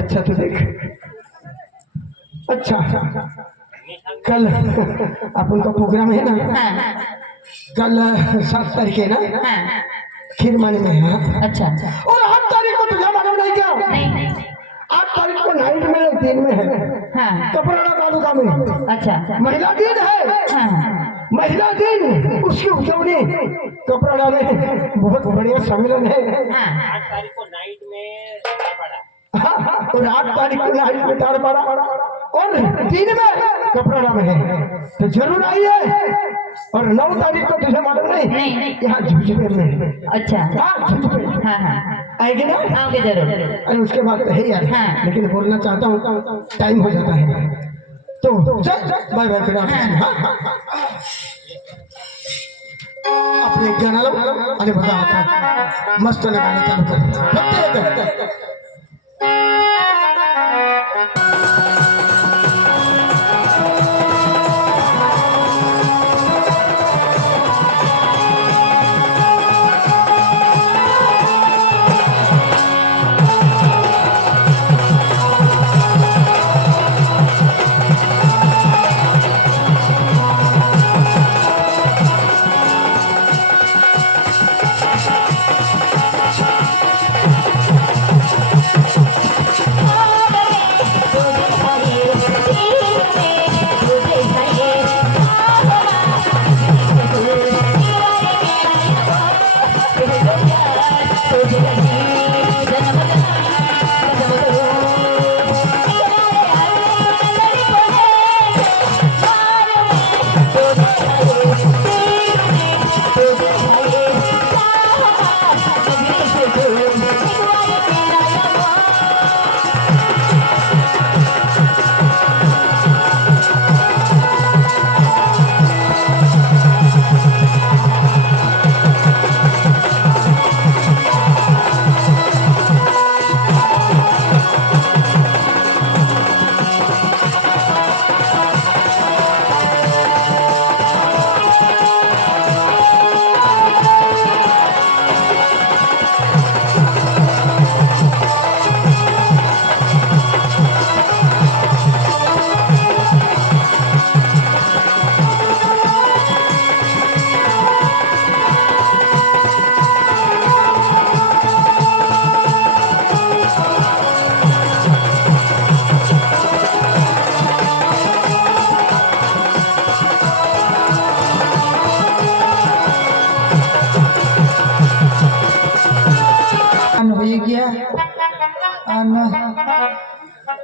अच्छा तो देख अच्छा कल अपन का प्रोग्राम है ना कल 7 तारीख है ना खीरमानी में है अच्छा अच्छा और 8 तारीख को तुझे मालूम नहीं क्या नहीं 8 तारीख को नाइट में नहीं दिन में है हाँ कपड़ा तालुका में अच्छा महिला दिन है हाँ महिला दिन उसकी उजवनी कपड़ा में बहुत बढ़िया सम्मेलन है 8 तारीख को नाइट में और 8 तारीख को नाइट में तार पड़ा और दिन में कपड़ा में है तो जरूर आइए और 9 तारीख को तुझे मालूम नहीं यहाँ झुझुबे में अच्छा झुझुबे हाँ हाँ आएगी ना आओगे जरूर अरे उसके बाद तो है यार हाँ। लेकिन बोलना चाहता हूँ टाइम हो जाता है तो चल बाय बाय फिर अपने गाना लो अरे बता आता मस्त गाना चालू कर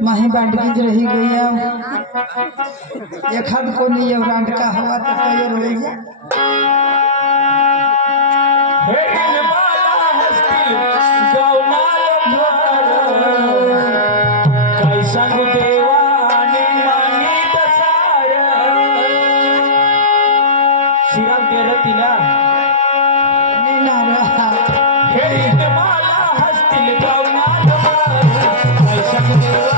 माही बांडकीच रही गई एखाद कोणी एवढा का हवा तर काय रोई जा हे निर्मला हस्ती गवनाल घर काय सांगू देवाने मानित सार श्रीराम तेरतीला नारा हे निर्मला हस्ती गवनाल घर काय सांगू देवाने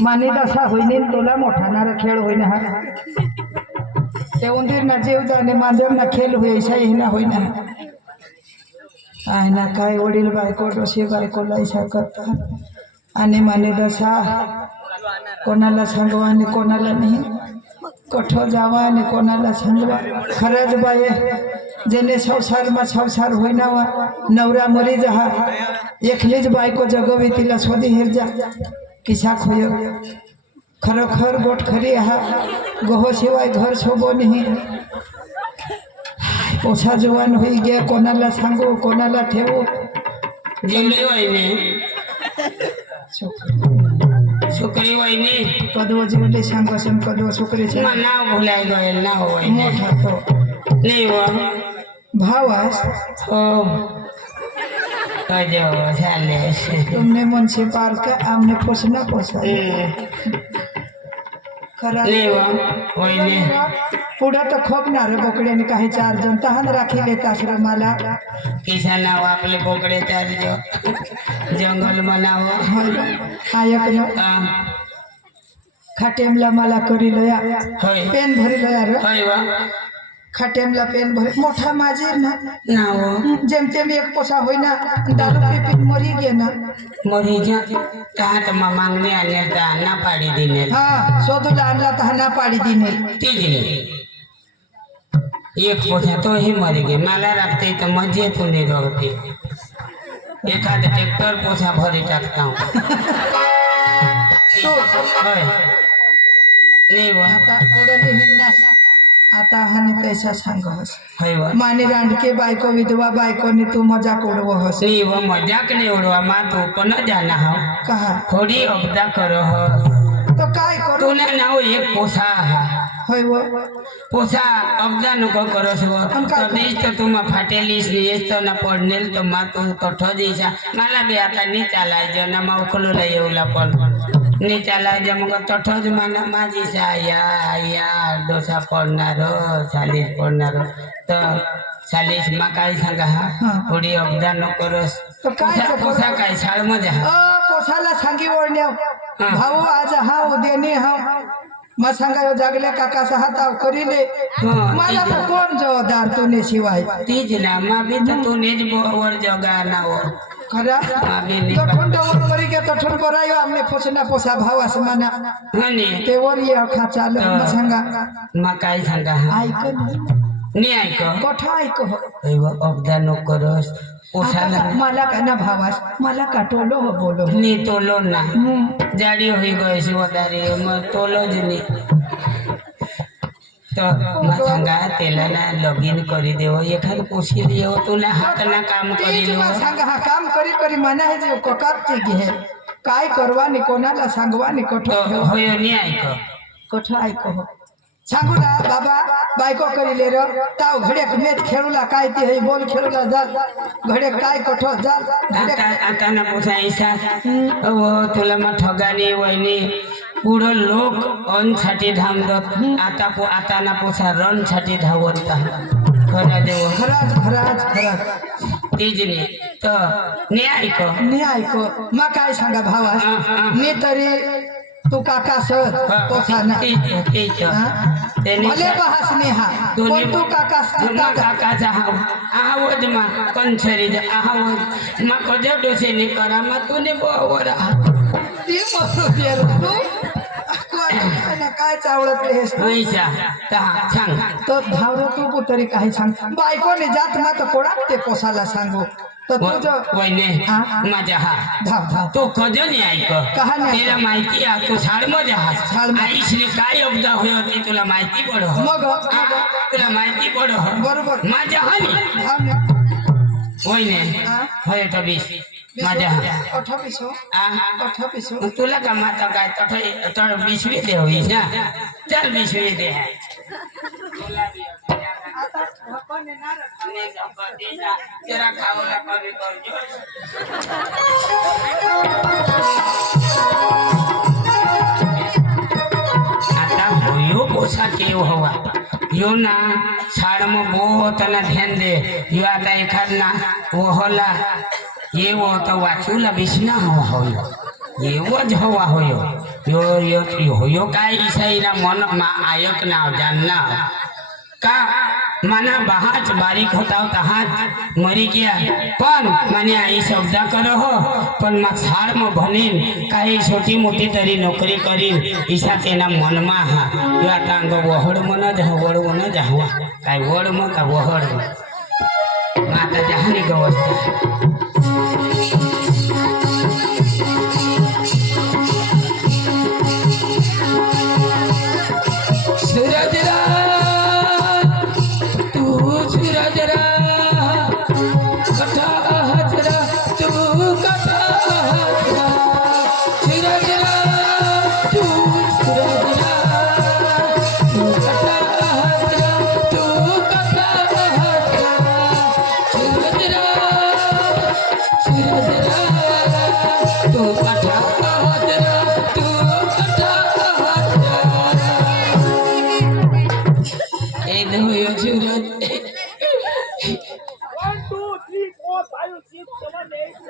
मानित माने दसा होईने तुला मोठानारा खेळ होईना हा ते उंदीर ना जीव जाणे मांजर ना खेळ होई ऐसा ही ना होईना आहे ना काय वडील बायको डोशी बायकोला ऐसा करता आणि माने दसा कोणाला सांगवा आणि कोणाला नाही कठो जावा आणि कोणाला सांगवा खरंच बाये जेने संसारमा संसार होईना वा नवरा मरी जहा एकलीच बायको जगवी तिला स्वदी हिरजा किसा खोय खरोखर गोट खरी हा गहो शिवाय घर शोभो नाही पोसा जवान होई गे कोणाला सांगू कोणाला ठेवू जेवली वहिनी सुकरी वहिनी कदव जेवले सांगसन कदव सुकरीचे मग नाव भुलाय गયેલ ना हो वहिनी मोठा तो नाही हो भावास हो अजो झाले तुमने मन से पार का आमने पोसना पोसा खरा नाही हो वहिनी पुढं तर खोपणार बोकड्याने काही 4 जण तहान राखीले आश्रमाला किसा नाव आपले बोकडे चालजो जंगल मनावं आयक खाटेमला मला करी लया होय पेन भरी लया रे होय वा खाटेमला पेन भरी मोठा माझे ना नाव जेमतेम एक पोसा होईना दारू पिपीन मरी गे ना मरी जा कहा तर मग मागणी आली ना पाडी दिने हा शोधूला आणला तर ना पाडी दिने तीच नाही एक पोछा तो ही मरी गे मला राखते तर मजे तू नाही रोवते एखाद ट्रॅक्टर पोछा भरी टाकता हूँ होय नाही वा आता थोडं लिहिना आता हानी पैसा सांगस होय वा माने रांडके बायको विधवा बायकोनी तू मजाक उडवहस नाही व मजाक नाही उडवा मा तू पण जाना हो कहा थोडी अबदा करो हो तो काय करू तुला नाव एक पोछा हा होय वो पोछा अबदा नको करोस व कधीच तर तुम्हा फाटेलीस येस तर ना पडनेल तर मा तू कठो दिसा मला बी आता नी चालायचं ना मा उखलूला येऊला पण नी चालायचं मग तठोच मला माझी या डोसा पडणार चालीस पडणार तर चालीस मा काय सांगा हा थोडी अबदा नको करोस तो काय पोछा काय शाळ मजा पोसाला सांगी ओढण्याव भाऊ आज हा उद्याने हा मग सांगा जागल्या काकाचा हाताव करीले मला तर कोण जबाबदार तुने शिवाय तीच ना मा बी तर तू नेच वर जगा नाव खरा तठून डवर मरी गे तठून बरायो आमने पोसना पोसा भाव असमाना हनी ते वर ये खा चाल मग सांगा मा काय सांगा ऐक नी ऐक कोठा ऐक हो अबदा नको करस पोसाला आता मला का ना भावास मला का टोलो हो बोलो नी तोलो ना जाडी होई गई सी वदारी मग तोलो ज नी तो मा सांगा तेला ना लॉगिन करी देव एखाद पोशी देव तुला हात ना काम करी तीच मा सांगा हा काम करी करी मना हे जे कोकात घे काय करवा नि कोणाला सांगवा नि कोठो तो होय नी ऐक कोठो ऐक हो सांगू ना बाबा बायको करी ले र ताव घडेक मेच खेळूला काय ते हे बोल खेळूला जाल घडेक काय कोठो जाल आता आता ना पोसा ऐसा ओ तुला मग ठगानी वहिनी पुढं लोक अनसाठी धामदत आता ना पोसा रणसाठी धावत खरा देव खराच तेच नाही तर नाही ऐक मी ऐको मग काय सांगा भावा मी तरी तू काका सर पोसा ना भले बहास नेहा पण तू काका काकाचा आवाज मा कंछरी आवाज मा कजो डोसे ने करा मा तूने बोवरा ती मस्त तू काय चावळत आहेस तू? पैसा सांग तर धावरो तू तरी काही सांग बायकोने जात मा तर कोणाक ते पोसाला सांगू तर तुझं वैने माझ्या धाव धाव तो कजो नाही ऐक कहा नाही तिला माहिती आहे तू शाळेमध्ये आहात शाळेमध्ये. आईशने काय अपदा होय ते तुला माहिती पड मग तुला माहिती पड बरोबर माझ्या हानी धाव ना. वैने होय तो बीस माझ्या 28 हो 28 हो तुला का माता काय तड 20वी दे होईस ना चल 20वी दे जरा खावला कमी करजो आता होयो पोसा केव हवा यो ना शाळेમાં બહુ તને ધ્યાન દે यो आता एखाद ना वहला येवो तो वाचूला बिसना हवा होयो येवो ज हवा होयो यो यो होयो काय ईसाईना मन मा आयक ना जानना का मना बहाच बारीक होता तहाच मरी गया पण मने आई शब्द करो हो पण मा साळ में भनीन काही छोटी मोठी तरी नोकरी करीन ईसा तेना मन मा हा या तांग वहड मन ज वड मन ज हवा काय वड म का वहड माता जहानी गवस्था सूरजरा तू सूरजरा कथा हजरा तू कथा हजरा सूरजरा तू सूरजरा तू कथा हजरा तू कथा हजरा सूरजरा सूरजरा तू कथा हजरा तू कथा हजरा ए धोयो सूरज 1 2 3 4 5 6 7 8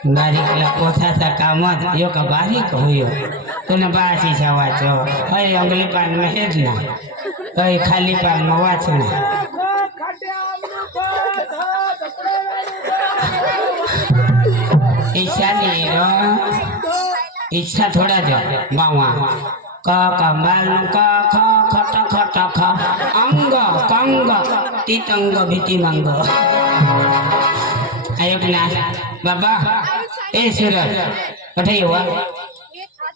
9 बारीकला पोथाचा कामच यो का बारीक होयो तुला बाशी वाचो हय अंगली पान में हेज ना हय खाली पान में वाच ना ईच्छा नहीं रो इच्छा थोड़ा जो मावा का कमल का खा खटा खटा खा अंग कंग तितंग भीतिमंग आयोग ना बाबा ए सूरज कठे हुआ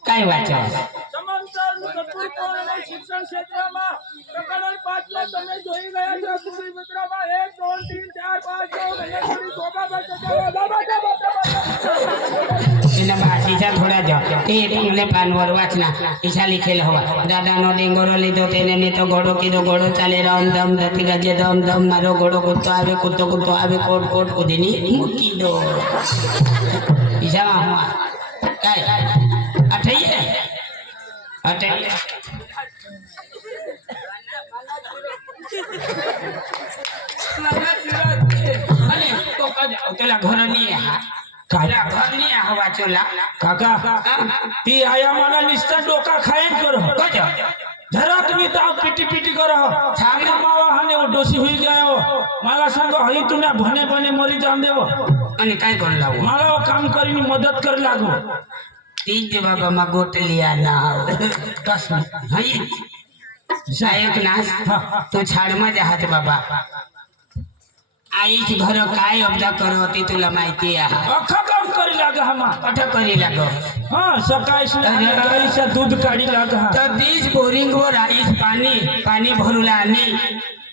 काय वाचो શિક્ષણ ક્ષેત્રમાં પ્રકરણ 5 માં તમે જોઈ ગયા છો કુબી મિત્રમાં 1 2 3 4 5 6 મહિના સુધી इना बाशीचा थोड़ा जो ते इंगले पानवर वाचना ईशा लिखेल हवा दादा नो डेंगोरो लीधो तेने ने तो घोड़ो कीधो घोड़ो चाले राम दम धती गजे दम दम मारो घोड़ो कुत्तो आवे कोट कोट कुदीनी मुकी दो ईशा हुआ काय अठैये अठैये अरे तो कजा तेला घर नहीं है काला घर नहीं है हवा चोला કાકા ती आया मला निस्ता डोका खायन करो कजा जरा तुम्ही ताव पिटी पिटी करो छामे मावा हने वो डोसी हुई गयो मला सांगो हई तुने भने भने मरी जान देवो आणि काय करू लागू मला वो काम करीने मदत कर लागो तीज बाबा मा गोट लिया ना कसम हई सायक ना तू छाड मा जात बाबा आईच घर काय अब्दा करो ती तुला माहिती आहे अख्खा काम करी लाग हमा कठ करी लागो हां सकाळी गाईचं दूध काढी लाग हा तर 20 बोरिंग वर आईस पाणी भरूला आणि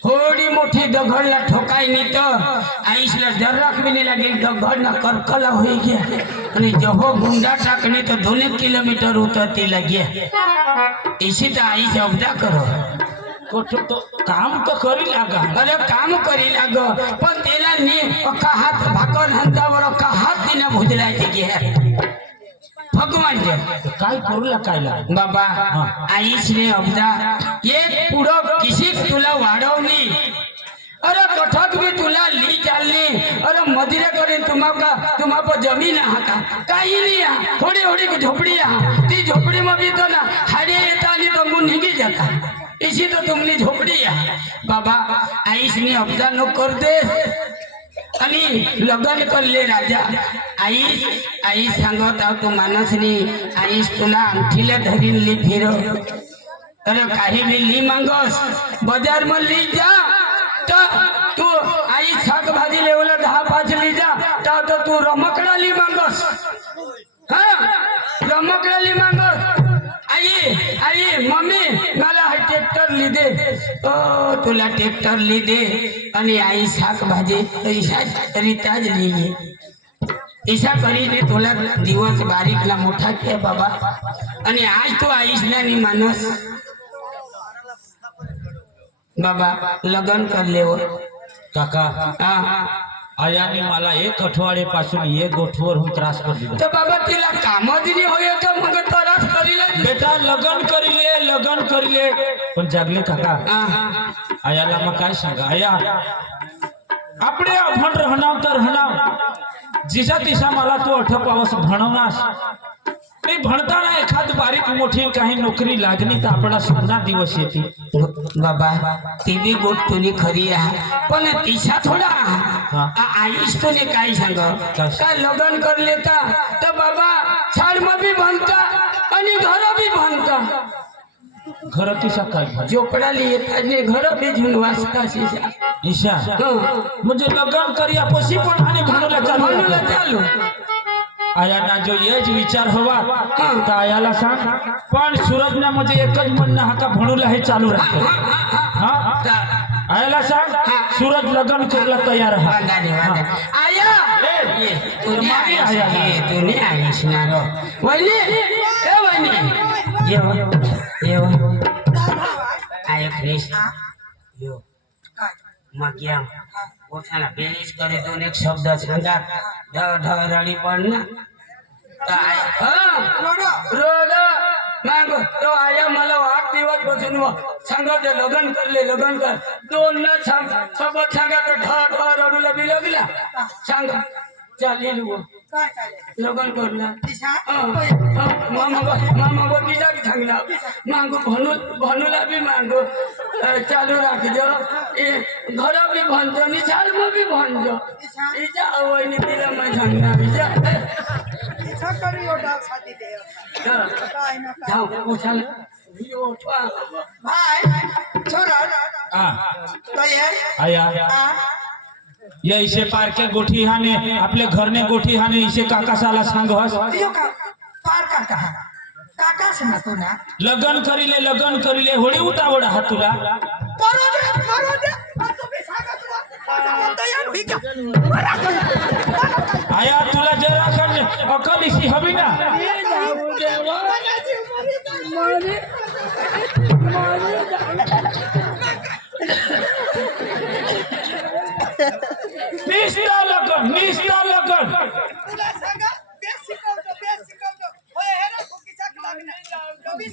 थोडी मोठी दगडला ठोकाय नाही तर आईसला जर्राक भी नहीं लगे दगड ना करकला होई गया आणि जहो गुंडा टाकणे तो 2 किलोमीटर उतरती लगे इसी तो आई से अब्दा करो कोठो तो काम तो करी लागा अरे काम करी लाग पण त्याला नी अख्खा हात भाकर हंतावर अख्खा हात तिने भुजलायचे की भगवान जे काय करू लागायला बाबा आईच ने अबदा एक पुढं किसी तुला वाढवणी अरे कठक भी तुला ली चालनी अरे मदिरे करेन तुम्हारा जमीन हा का काही नहीं है थोड़ी थोड़ी झोपड़ी है ती झोपड़ी में भी तो ना हाड़े येता नहीं तो मुंह निकल जाता इसी तो तुमने झोपड़ी है बाबा आईस ने अब्दा नो कर दे आणि लग्न करले राजा आईस आईस सांगत आहो तू मानस नहीं आईस तुला अंगठीला धरीन ली फिरो अरे काही भी ली मांगस बाजार में ली जा तो तू आई शाक भाजी लेवला 10-5 ली जा तो तू रमकड़ा ली मांगस हाँ रमकड़ा ली मांगस आई आई मम्मी मला हा ट्रॅक्टर ली दे ओ तुला ट्रॅक्टर ली दे आणि आई शाक भाजी ईशा रिताज ली ईशा કરીને तुला दिवस बारीकला मोठा के बाबा आणि आज तू आईस नाही मानस बाबा लग्न कर लेव काका हाँ आयाने मला 1 आठवड्यापासून एक गोठवरून त्रास कर दिला तो बाबा तिला कामच नाही होय का मग त्रास करीला बेटा लगन करिले पण जागले काका आयाला मग काय सांगा आया आपले आपण राहणार जिसा तिसा मला तो आठवपावस भणवनास मी भणताना एखाद बारीक मोठी काही नोकरी लागली तर आपला सुद्धा दिवस येते बाबा ती बी गोष्ट तुनी खरी आहे पण तिसा थोडा आईस तुने काय सांग काय लग्न कर लेता तर बाबा छाड में भी बनता आणि घर भी बनता घर तिसा काय झोपडा लिहिता घर भी झुंडवासता ईशा म्हणजे लग्न करिया पशी पण आणि म्हणूला चालू आयाना जो येच विचार हवा तर आयाला सांग पण सूरजना म्हणजे एकच म्हणणं हा का भणूला हे चालू राहते आयाला सांग सूरज लग्न करायला तयार आया तूने आईस ना रो वहिनी ए वहिनी येव आय फ्रेश यो मग या पोताना बेनीस करे तो एक शब्द सांगा ढ रडी पडना रोड मागो तो आया मला 8 दिवस बसून सांगत लग्न कर 2 न सोबत सांगा तो ढ रडूला बी लागला सांग चालेल वो लग्न करना मामा बगीचा सांगला मागो भनूला भी मागो चालू राख जो घर भी भनजो निशाल में भी भनजो इजा वही तिला मैं सांगना इजा इच्छा करी ओटा साथी दे काय ना जाओ उछाल भियो भाई छोरा तयार आया या इसे पार के गोठी हाने आपले घरने गोठी हाने इसे काका साला सांग हस यो का पार काका से ना तो ना लगन करिले होडी उतावड हा तुला मरो दे तो भी सांगा तुला तयार होई का आया तुला जरा कर अकल इसी हवी ना निस्ता लगन तुला सांगा बेस शिकवतो होय हे ना कोकीचा लागना कभी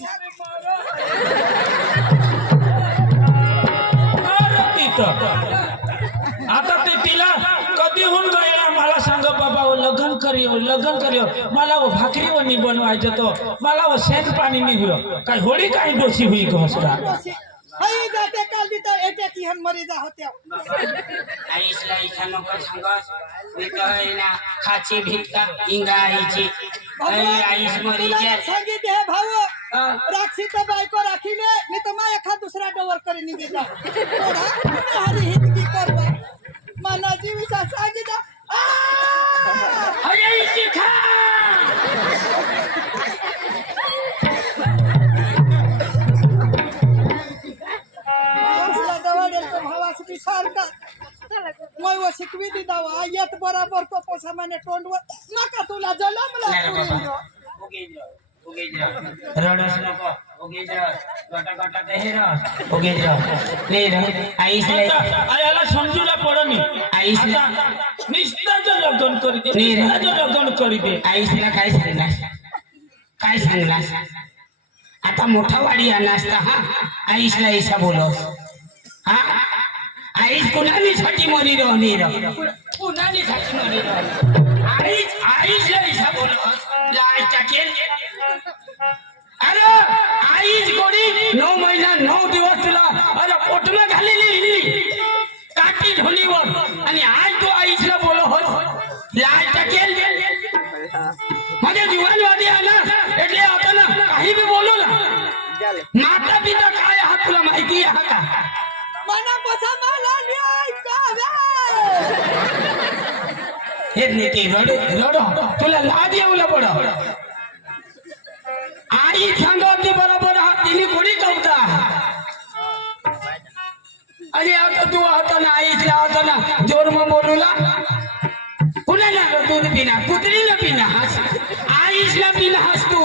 आता ते तिला कधी होऊन गया मला सांग बाबा लगन करियो मला वो भाकरी वनी बनवायचं तो मला वो शेण पाणी नाही हुयो काय होडी काही डोसी हुई घोसका हई जाते काल भी तो एक हम मरी जा होते आईसला इथं नको सांगस मी तो ना खाची भिटका इंगा आईची आईस मरी जा सांगित हे भाऊ राक्षी तो बायको राखीले मी तो मा एखाद दुसरा डोवर करी निघे जा थोडा हरी हित की करवा मना जीविसा सांगित अरे इची खा सारखा मग शिकवी दी दावा येत बराबर तो पोसा माने तोंडवर नका तुला जलमला रडस नको गोटा गोटा ते हे रह ओके ले रह आईसला आयाला समजूला पडनी आईसला निस्ताचं लग्न करी दे निस्ताचं लग्न करी दे आईसला काय सांगलास आता मोठा वाडी आला असता हा आईसला ऐसा बोलो हा आईस कुणानीसाठी मरी राहणी कुणानीसाठी मरी राहणी आईसला ऐसा बोलो लाज टाकेल अरे आईच कोणी 9 महिना 9 दिवस तुला अरे पोटला घालेली काठी ढोलीवर आणि आज तू आईसला बोलो हो लाज टाकेल माझ्या जीवनवादी आहे ना એટલે आता ना काही बी बोलू ना माता पिता काय आहात तुला माहिती आहे का हे नेते रडो तुला लाज येऊला पड आई सांगते बरोबर हा तिने कोणी कवता अरे आता तू आता ना आईला आता ना जोर मग बोलूला कुणाला दूध पिना कुत्रीला पिना हस आईसला पिना हस तू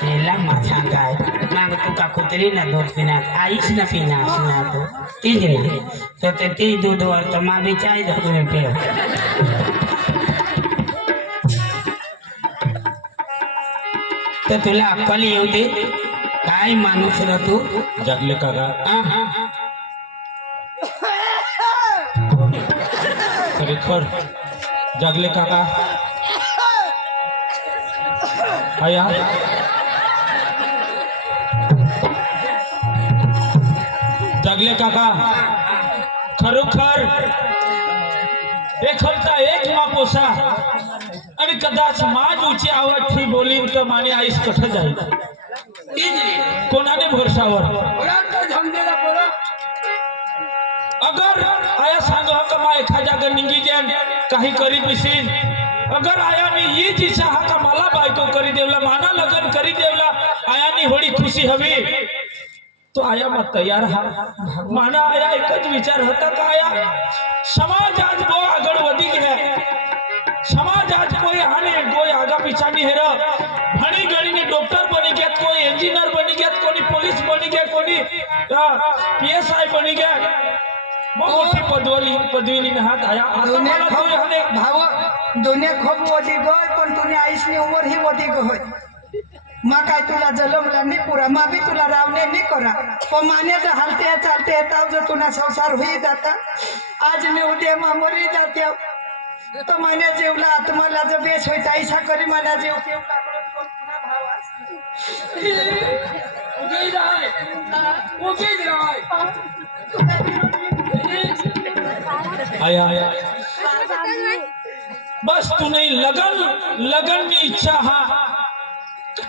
तेला माझा काय मग तू का कुत्रीला दूध पिना आईसला पिना हसना तू तीज रे तो ते ती दूध वर तो मा बी चाय दूध में पे तर तुला अक्कल येऊ दे काय माणूस रा तू जगले काका खरेखर जगले काका आया जगले काका खरोखर एखलता एक मापोसा आणि कदाच माझ ऊंची आवाज थी बोली तर माने आईस कठ जाईल कोणाने भरसावर अगर आया सांग का मा एखाद्या गनिंगी जन काही करी पिसीन अगर आयाने हीच इच्छा हा का मला बायको करी देवला माना लग्न करी देवला आयानी होडी खुशी हवी तो आया मग तयार हा माना आया एकच विचार होता का आया समाज आज बो आगळ वधी है समाज आज कोई हाने कोई आगा पिछानी हेरा भणी गणीने डॉक्टर बनी गया कोई इंजीनियर बनी गया कोई पुलिस बनी गया कोई पीएसआई बनी गया मोठी पदवी हात आया आता मला तो हाने भाव दुनिया खूप मोठी गय पण तुने आईसनी उमर ही मोठी गय मा काय तुला जलमला नाही पुरा मा बी तुला रावणे नाही करा पण मान्याचं हालते चालते येताव जर तुला संसार होई जाता आज मी उद्या मा मरी जाते तो मान्या जेवला आत्माला जर बेस होईत ऐसा करी मान्या जेव आया आया बस तू नहीं लगन की इच्छा हा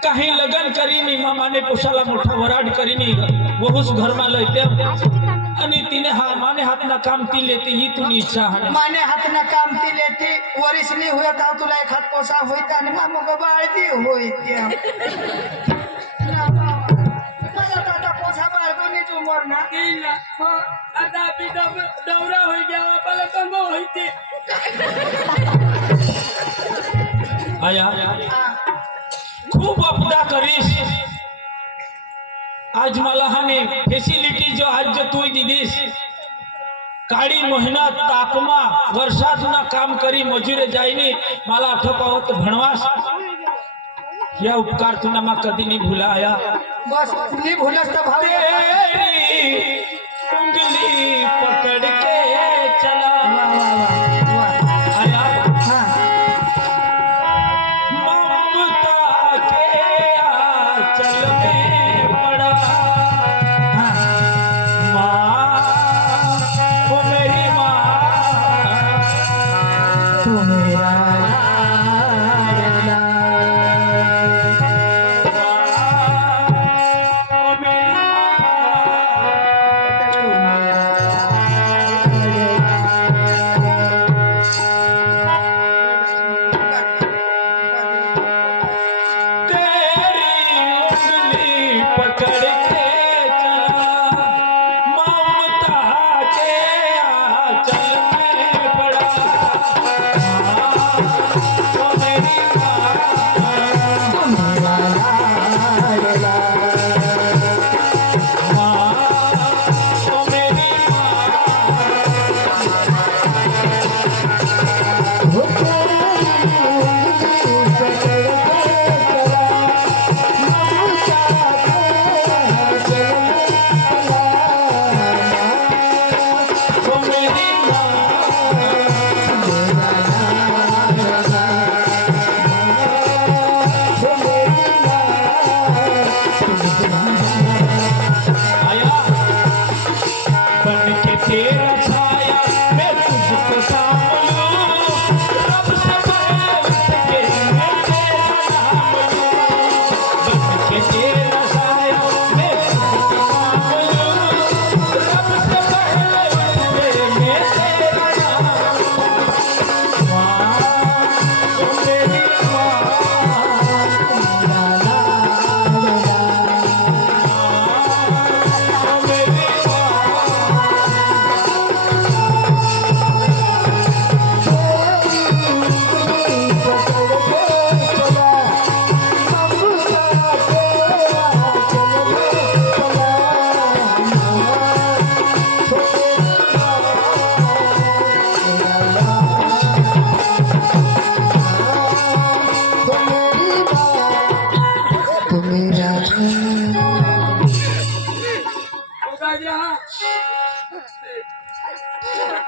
काही लगन करी नहीं मामाने पुषाला मोठा वराड करी नहीं वहुस घर में लयते आणि तिने हा माने हातना काम ती लेती ही तुनी इच्छा हा माने हातना काम ती लेती वरिस नहीं हुआ था तुला एक हात पोसा होईता आणि मामो को बाळ दी होईते मला दादा पोसा बाळ कोणी उमर ना आता अभी दौरा हो गया पहले तो वो होती आया खूप अपदा करीस आज मला हाने फॅसिलिटी जो आज जो तू दिदीस काळी मेहनत तापमा वर्षात ना काम करी मजुरे जाईनी मला आठवपावत भणवास या उपकार तुला मा कधी नहीं भूला आया बस नहीं भूलस तो भाव तेरी उंगली पकड़ के चला आया ममता के आंचल में पड़ा माँ वो मेरी माँ तू मेरा वो मेरी तेरी उंगली पकड़ के चला ममता के आंचल में पड़ा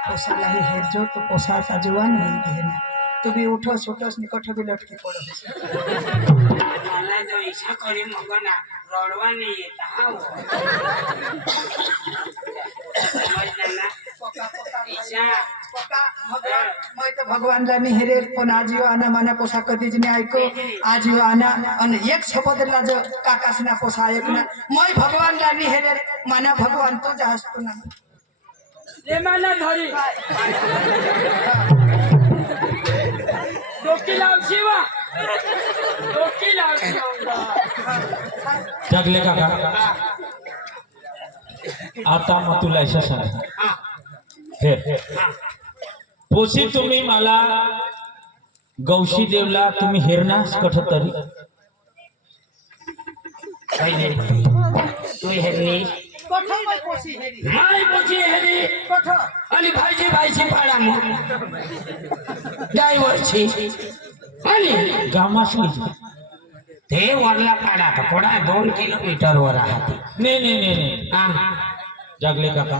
पोसाला ही हेर जो तो पोसाचा जुवान नहीं कहना तू भी उठो छोटो निकट भी लटकी पड़ो मला जो ઈચ્છા કરી મગના રડવા નહીં येता હા समजलं ईशा मैं तो भगवान ला नहीं हेरे पण आजीव आना माना पोसा कधीच नाही ऐको आजीव आना आणि एक शब्दला जो काकासना पोसा ऐक ना मैं भगवान ला नहीं हेरे माना भगवान तो जास तो ना ये माना धरी डोकी लावशी वा डोकी लावशी जगले काका आता मग तुला असं सांग हे पोशी तुम्ही मला गौशी देवला तुम्ही हेरनास कठ तरी पहिले तू हेरली माय पोची हेरी आणि भाईची पाडा मग ड्रायव्हरची आणि गामासली ते वरला पाडा तर थोडा 2 किलोमीटर वर राहते नाही हा जगले काका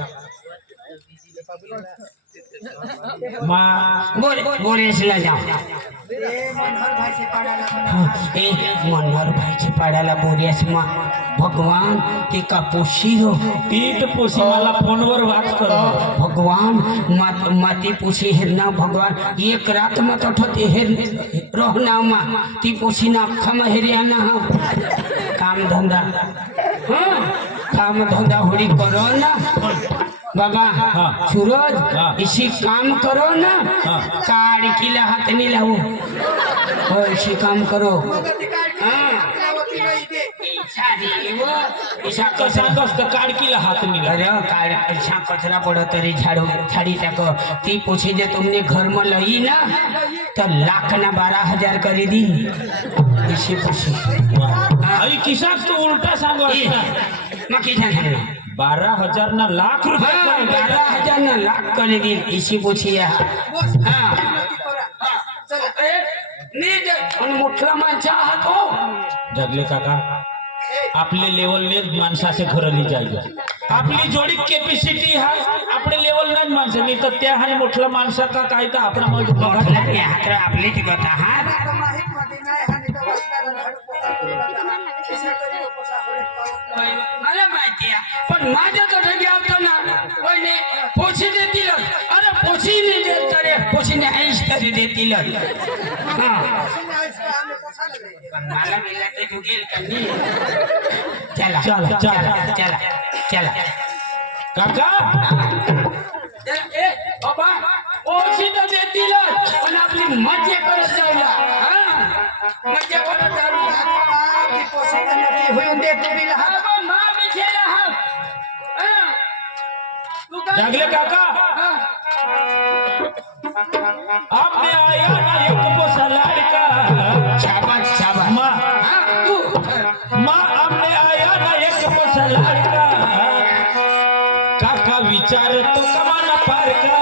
मा बोरेसला जाऊ मनोहर भाई से पाडाला ए मनोहर भाईची पाड्याला बोरेस मा भगवान ते का पोशी हो तीत पोशी मला फोनवर वाच कर भगवान माती पोशी हेरना भगवान एक रात मत ठते हेर रहना मा ती पोशी ना खम हेरियाना काम धंदा हाँ काम धंदा होड़ी करो ना बाबा सूरज इसी काम करो ना काट किला हाथ नहीं लाओ इसी काम करो काडकीला हात निघा अरे काड ऐसा कचरा पड़ो तरी झाड़ू छाड़ी तक ती पूछी जे तुमने घर में लई ना तो 1,12,000 करी दी इसी पूछी किसा तू उलटा सांगो मग किसान 12,000 ना लाख रुपये 12,000 ना लाख करी दी इसी पूछी हाँ मोठला माणसा आहात हो जगले काका आपले लेवलने माणसाचे घरली जायचे आपली जोडी कॅपॅसिटी आहे आपले लेवल नाही माणसं नाही तर त्या आणि मोठला माणसा का काय तर आपण आपली ती कथा हा मला माहिती आहे पण माझ्याकडे घ्यावतो ना पहिले पोशी देतील अरे पोशी नाही देत तरी पोशीने 80 तरी देतील हा मला मिला ते जुगेल कनी चला चला चला चला चला काका ए बाबा पोशी तर देतील पण आपली मजा करत जाऊया हा मजा करत जाऊया होऊन दे तुम्ही लहान जगले काका आपने आया ना एक पोसा लाडका शाबाश शाबाश माँ आपने आया ना एक पोसा लाडका काका विचार तो कमाना पार का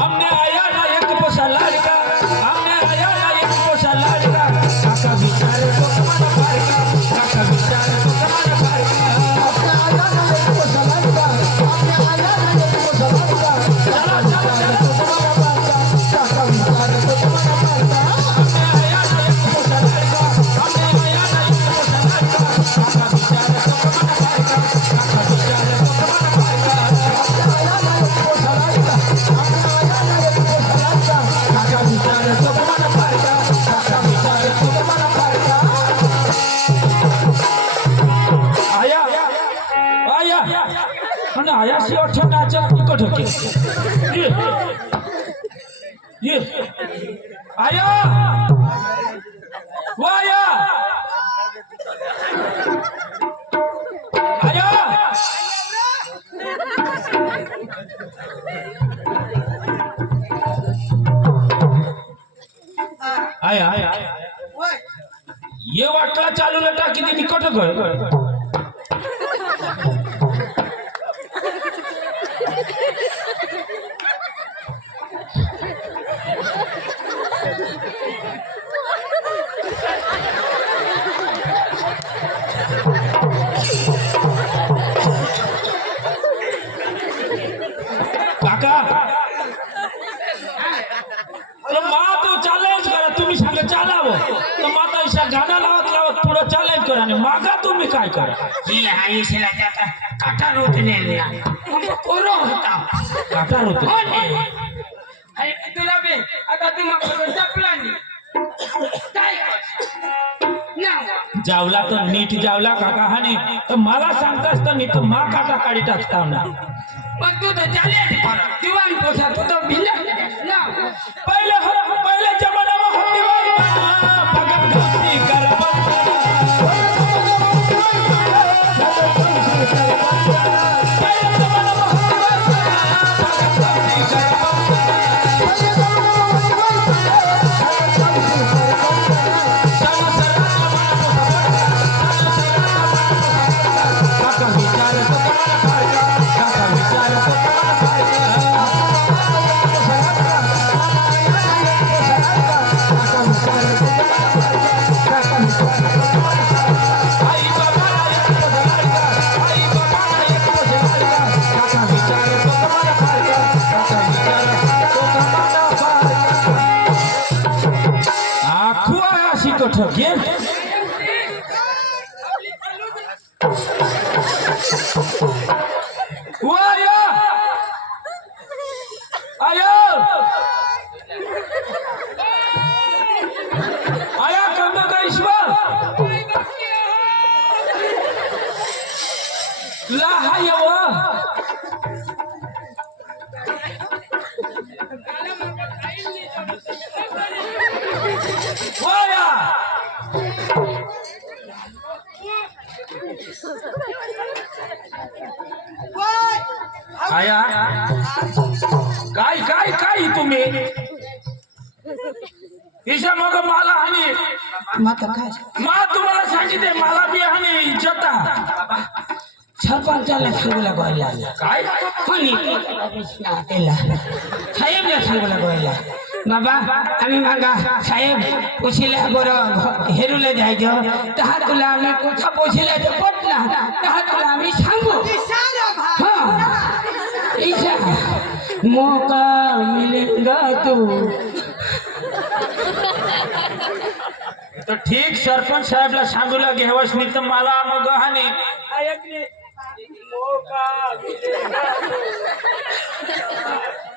हमने आया ना एक पोसा लाडका हमने आया ना एक पोसा लाडका काका विचार तो कमाना पार का काका विचार तो कमाना पार का घे ये आया वो आया आया आया आया ये वाटला चालू लटा किती निकट गय काका तो मा तो चॅलेंज करा तुम्ही सांगा चालावं तर माता इशा गाणं लावत लावत पुढे चॅलेंज करा आणि मागा तुम्ही काय करा ही आयुष्याला त्याचा काटा रोत नेला कोरो होता काटा होतो अरे तुला बे आता तू मग जपला नाही काय जावला तर नीट जावला काका हाने तर मला सांगतास तर नीट मा काटा काढी टाकता ना पण तू तर चालेल दिवाण पोसा तू तर भिल्ला ना पहिले जमानाમાં हम दिवाळी भगत घासी घे आया आया आया कंद का ईश्वर ला हाय वाया आया काय काय काय तुम्ही ईशा मग मला आणि माता काय मा तुम्हाला सांगितले मला बी आणि इज्जता सरपंचाला सांगू लागवायला काय कोणी त्याला साहेबला सांगू लागवायला बाबा आम्ही मागा साहेब पोशिला बरं हेरूला जायचं तहा तुला आम्ही कोठा पोशिला तर पटला तहा तुला आम्ही सांगू हाँ ईशा मौका मिलेगा तू तर ठीक सरपंच साहेबला सांगूला घ्यावंच नाही तर मला मग हानी ऐकले मौका मिलेगा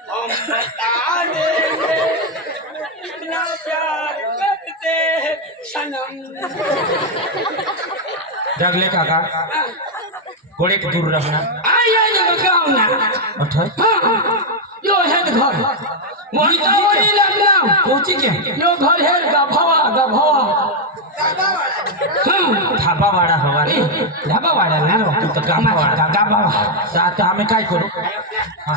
तो हम बता देंगे कितना प्यार करते हैं सनम जगले काका घोड़े के दूर रखना आया गाँव ना अच्छा यो है घर मोरी लगना पहुंची क्या यो घर है गभवा ढाबा वाडा हवा रे ढाबा वाडा ना रो तू तर गाभा वाडा गाभा आता आम्ही काय करू हा.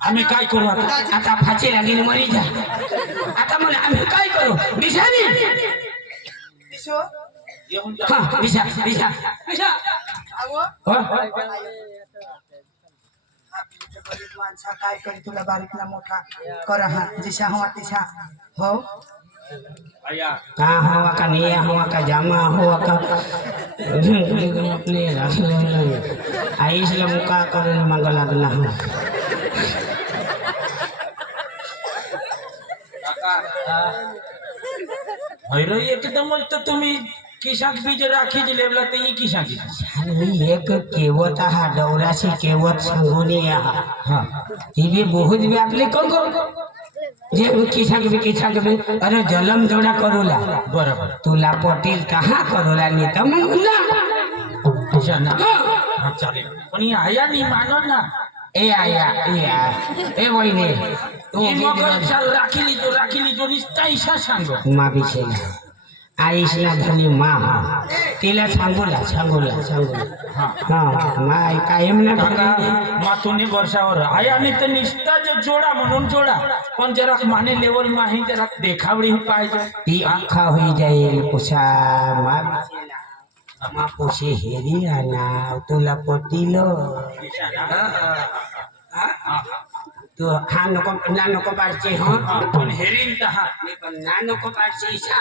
आम्ही काय करू आता फाशी लागेल मरी जा आता मला आम्ही काय करू बिशारी हा बिशा बिशा बिशा माणसा काय करी तुला बारीक ना मोठा कर हा जिशा हवा तिशा हो कहाँ हुआ का नहीं हुआ का जामा हुआ का अपने रख ले आई इसलिए मुका करने मांग लगना हो हैरो एकदम तर तुम्ही किशाक बीज राखी दिलेला ते ही किशाक आणि एक केवत हा डवराशी केवत सांगून हा ती बी बहुत बी आपले कोण जे किशाक बी अरे जलम जोडा करूला बरोबर तुला पटेल कहाँ करूला नाही तर मग ना किशा ना चालेल पण ही आया नाही मानो ना એ આયા એ વહીને એ મગર ચાલ રાખી લીધો નિસ્તા ઈશા सांगो माफी છે आईशना धनी माँ तिला सांगूला हा माय कायम ना काका मातुने वर्षावर आयाने तर निस्ता जे जोडा म्हणून जोडा पण जरा माने लेवल माही जरा देखावडी पाहिजे ती आखा होई जाईल पुषा मा पुषे हेरी आना तुला पटिलो तो हा नको पाडचे हा पण हेरीन तर हा पण ना नको पाडचे ईशा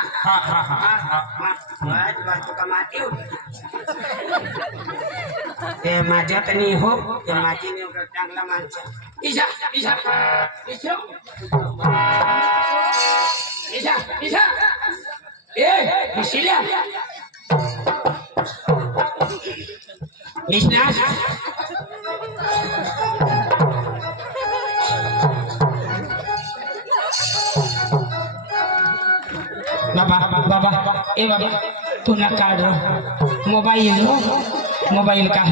वाच का माती ते माझ्यात नाही हो ते माझी नाही चांगला माणसा ईशा ए शिल्या विश्वास बाबा ए बाबा तुला काढ मोबाईल काढ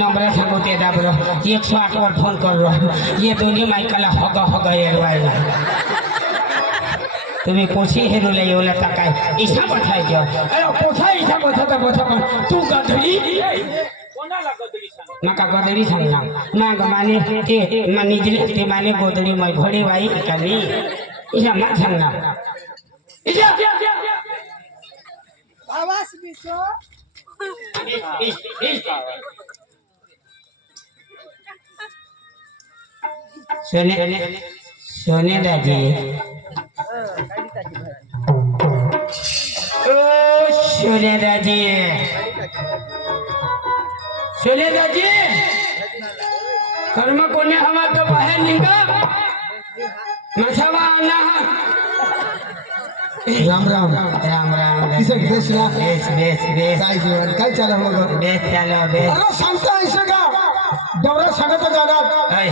नंबर सांगू ते दाबरो 108 वर फोन कर ये दोन्ही मायकाला हग एरवायला तुम्ही पोशी हेरूला येऊला तर काय ईशा बसायचं अरे पोछा ईशा बसा तू गधडी कोणाला गदडी सांग नका गदडी सांगणार माग माने ते निजले ते माने गोदडी मै घोडी बाई काली ईशा मा सांगणार ईशा आवाज बिसो सोने दाजी सोने दाजी कर्म कोणी हवा तो बाहेर निघा मसावा आना राम किसे देश ना बेस काय जीवन काय चालू मग बेस चालो बेस अरे सांगता ऐसे का दौरा सांगत जाणार हाय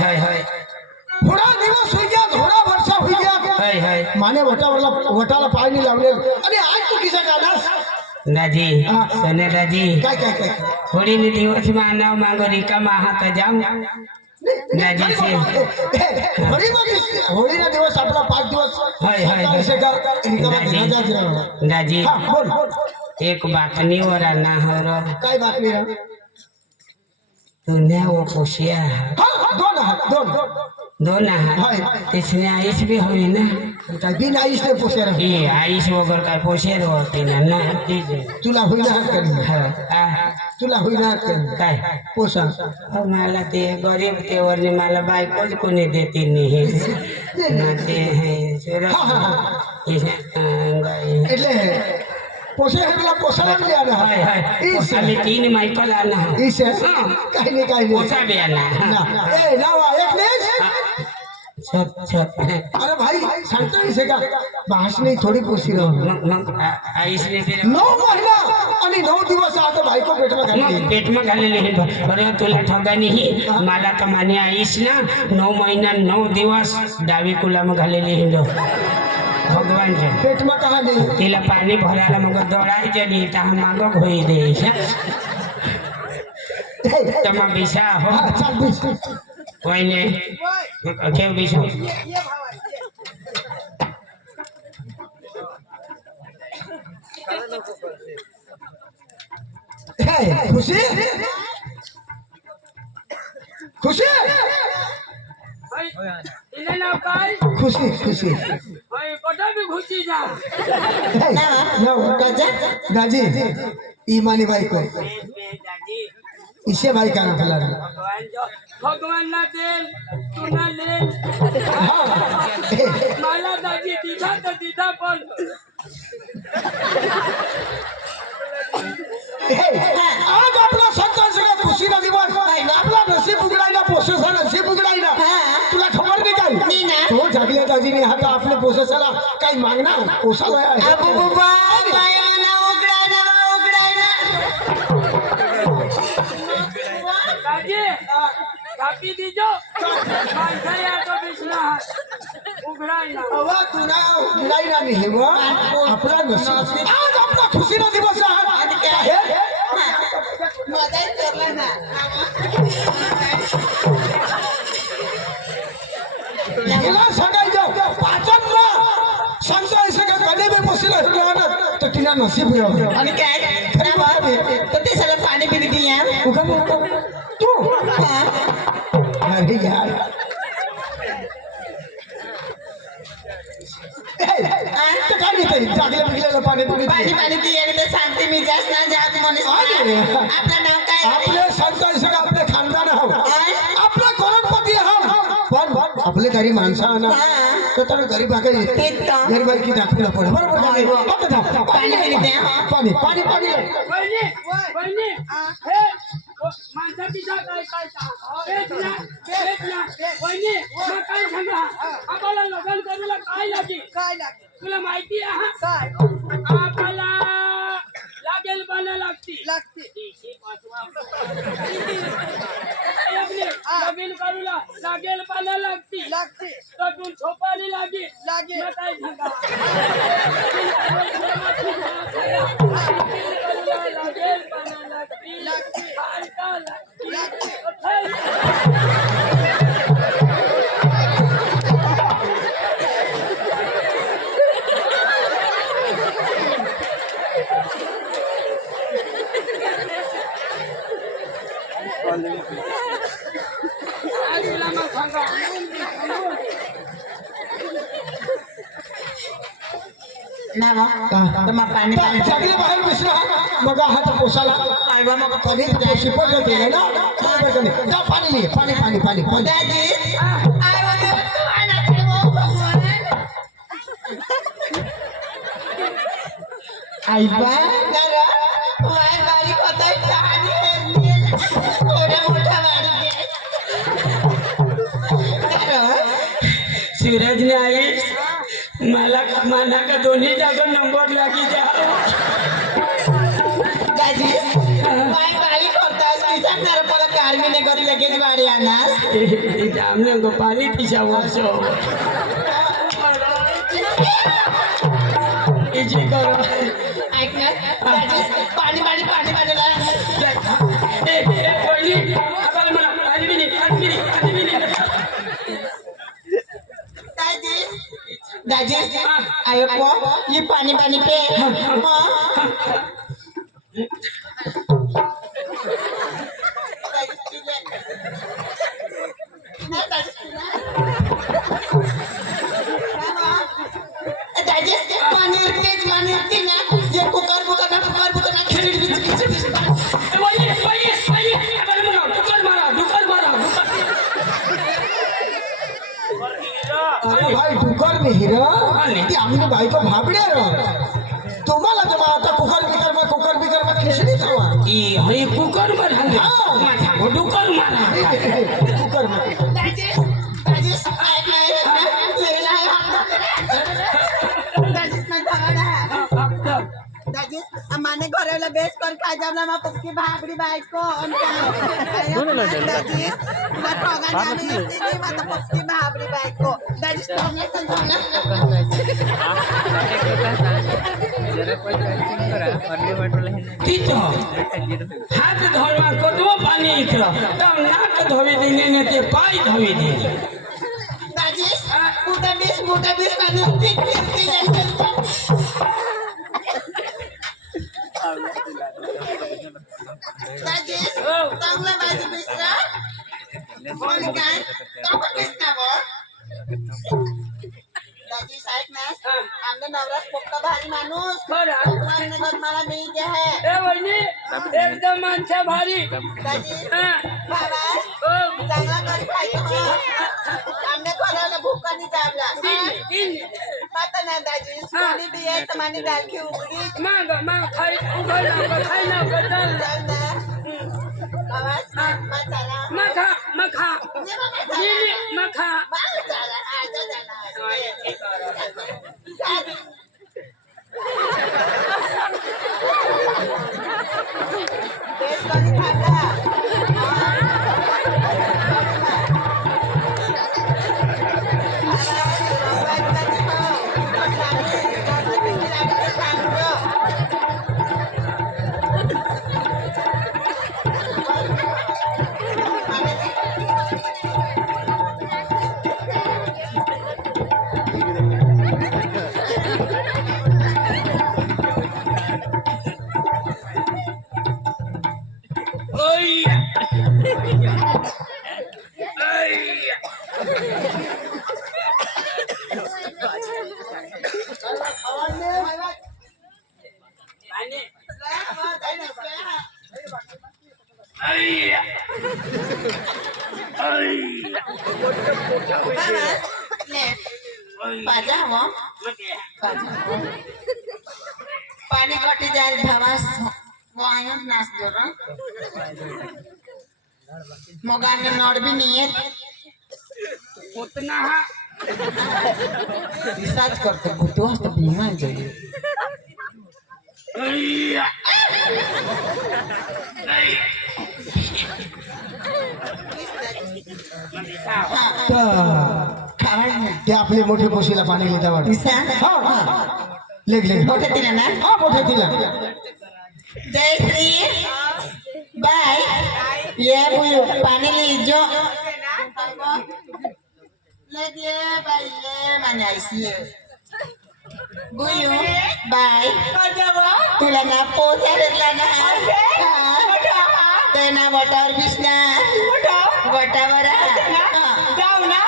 थोडा दिवस होई गया थोडा वर्षा होई गया हाय माने वटाला पाय नाही लावले आणि आज तू किसे गाणार दाजी सोने दाजी काय थोड़ी ने दिवस मानव मांगो रिका हाथ जाऊ दाजी से होळी ना दिवस आपला 5 दिवस हाय ऐसे का रिकामा जायचं दाजी हां बोल एक बातमी वर आना हरो काय बातमी रे तूने वो पोशिया हां दोन हाय इसने आईस भी हुई ना काय बिन आईस ने पोसे रे ये आईस वगैर काय पोशेर होती ना तीजे तुला होईना हात करणे तुला होईना हात करणे काय पोसा मला ते गरीब ते वरने मला बायकोच कोणी देते नाही ना ते है એટલે પોસે પેલા પોસાવા બી આના हाय आम्ही 3 मायकल आला ઈ છે કાઈ નહીં पोसा भी आला ના એ લાવા એક ને छत अरे भाई सांगता नाही का भाषणी थोडी पोसी राहून मग आईसने ते 9 महिना आणि 9 दिवस आता बायको पेटमा घालते पेटમાં घालेले हे अरे तुला ठगा नाही मला तर माने आईस ना 9 महिना 9 दिवस डावी कुलाम घालेले हे भगवान जे पेटमा कहा नाही तिला पाणी भरायला मग दौडायचे नाही तर मागं होई दे तमा बिसा हो चाल बीस कोईने केव बिसा खुशी खुशी इने नाव काय खुशी खुशी भाई कोटा भी घुसी जा दाजी ईमानी बायको इसे भाई का नाम भगवान ना देल तू ना ले मला दाजी दीदा पण आज आपला सत्ता सगळा खुशीला दिवस आपला नशीब उघडायला पोसेसा नशीब उघडायला तुला खबर नाही काय तो जगल्या दाजीने हात आपल्या पोसेसाला काही मागणार पोसाला दाजी कापी दीजो माणसाया तो बिसना उघडाय ना अवा तुला उघडायला नाही व आपला नशीब आज आपला खुशीला दिवस आहे तुला नसीब आहे आणि काय खराब आहे तर ते सगळं पाणी पिणी दिल्या तू हा अरे यार तो काय घेतोय जागल्या बिगल्याला पाणी पाणी पाणी दिया ते सांगते मी जास्त ना जात म्हणून आपलं नाव काय आपले संतान सगळं आपले खानदान आहो आपला करोडपती आहो पण आपले गरीब माणसं आहो ना तर गरीब आहे गरीब की दाखवला पडे बरोबर का नाही? पाणी पिणी द्या पाणी पाणी पाणी वहिनी वहिनी हे माणसाची जात आहे काय तेच ना वहिनी मग काय सांगा आम्हाला लग्न करायला काय लागेल तुला माहिती आहे हा? आम्हाला लागेल बना लागती लगीन करूला लागेल बना लागती तर तू झोपायला लागेल मग काय सांगा लागेल बना लागती बायका लागती ना तर मग पाणी पाणी जागल्या बाहेर बसला मग हात पोसाला आईबा मग कधी शिपट केलं ना बरोबर का नाही? जा पाणी घे पाणी पाणी पाणी पाणी दादी आईबा वाय बारीक होता थोड्या मोठा बारीक सूरजने आई मला माना का दोन्ही जागा नंबर लागी जा दादी वाय बारीक होता सांगणार मला कारमी नाही करू लगेच गाडी आणणार आमने को पानी तिच्या वर्ष इजी करो ऐकणार दादी पाणी पाणी पाणी पाणी पहिली आपण मला पाणी बिनी दादी आयो को ये पानी पानी पे अरे भाई डुकर में हिरा ती आमने भाई को भाबड़े रो तुम्हाला जमा आता कुकर बिकर में खिचड़ी खावा हे कुकर मारा डुकर मारा कुकर में माने घरेला बेच कर खा जावला मा पक्की भाबड़ी बाइक को पक्की भाबड़ी बाइक को तिथं हात धोवा कदवा पाणी इथं तर नाक धोवी दिने ने ते पाय धोवी दिने मोठा बीस माणूस चांगला भाजी बिसरा कोण काय आपण बिसना दादी साहेब ना आमचा नवराच पोक्का भारी माणूस नगर मला मिळते आहे एकदम माणसा भारी दादी बाबा चांगला कर खायचं आमने घराला भूकानी जावला माता ना दादी कोणी बी आहे तर माने गालखी उघडी मग खाई ना बदल बाबा माताला मखा પાજામો પાણી ઘટી જાય ધવાસ વાયો નાસ જોરો મોગાને નોડ બી નહીં उतना हा रिसर्च करते बुद्धू तो बीमा चाहिए ते आपले मोठे पोशीला पाणी घेता वाटत दिसा लेख लेख मोठे तिला ना हा मोठे तिला जय श्री बाय ये बुयो पानी लीजो लगे बाय ये माने आईसी बुयो बाय तुला ना पोचारला ना तेना वटावर बिसना वटावर जाऊ ना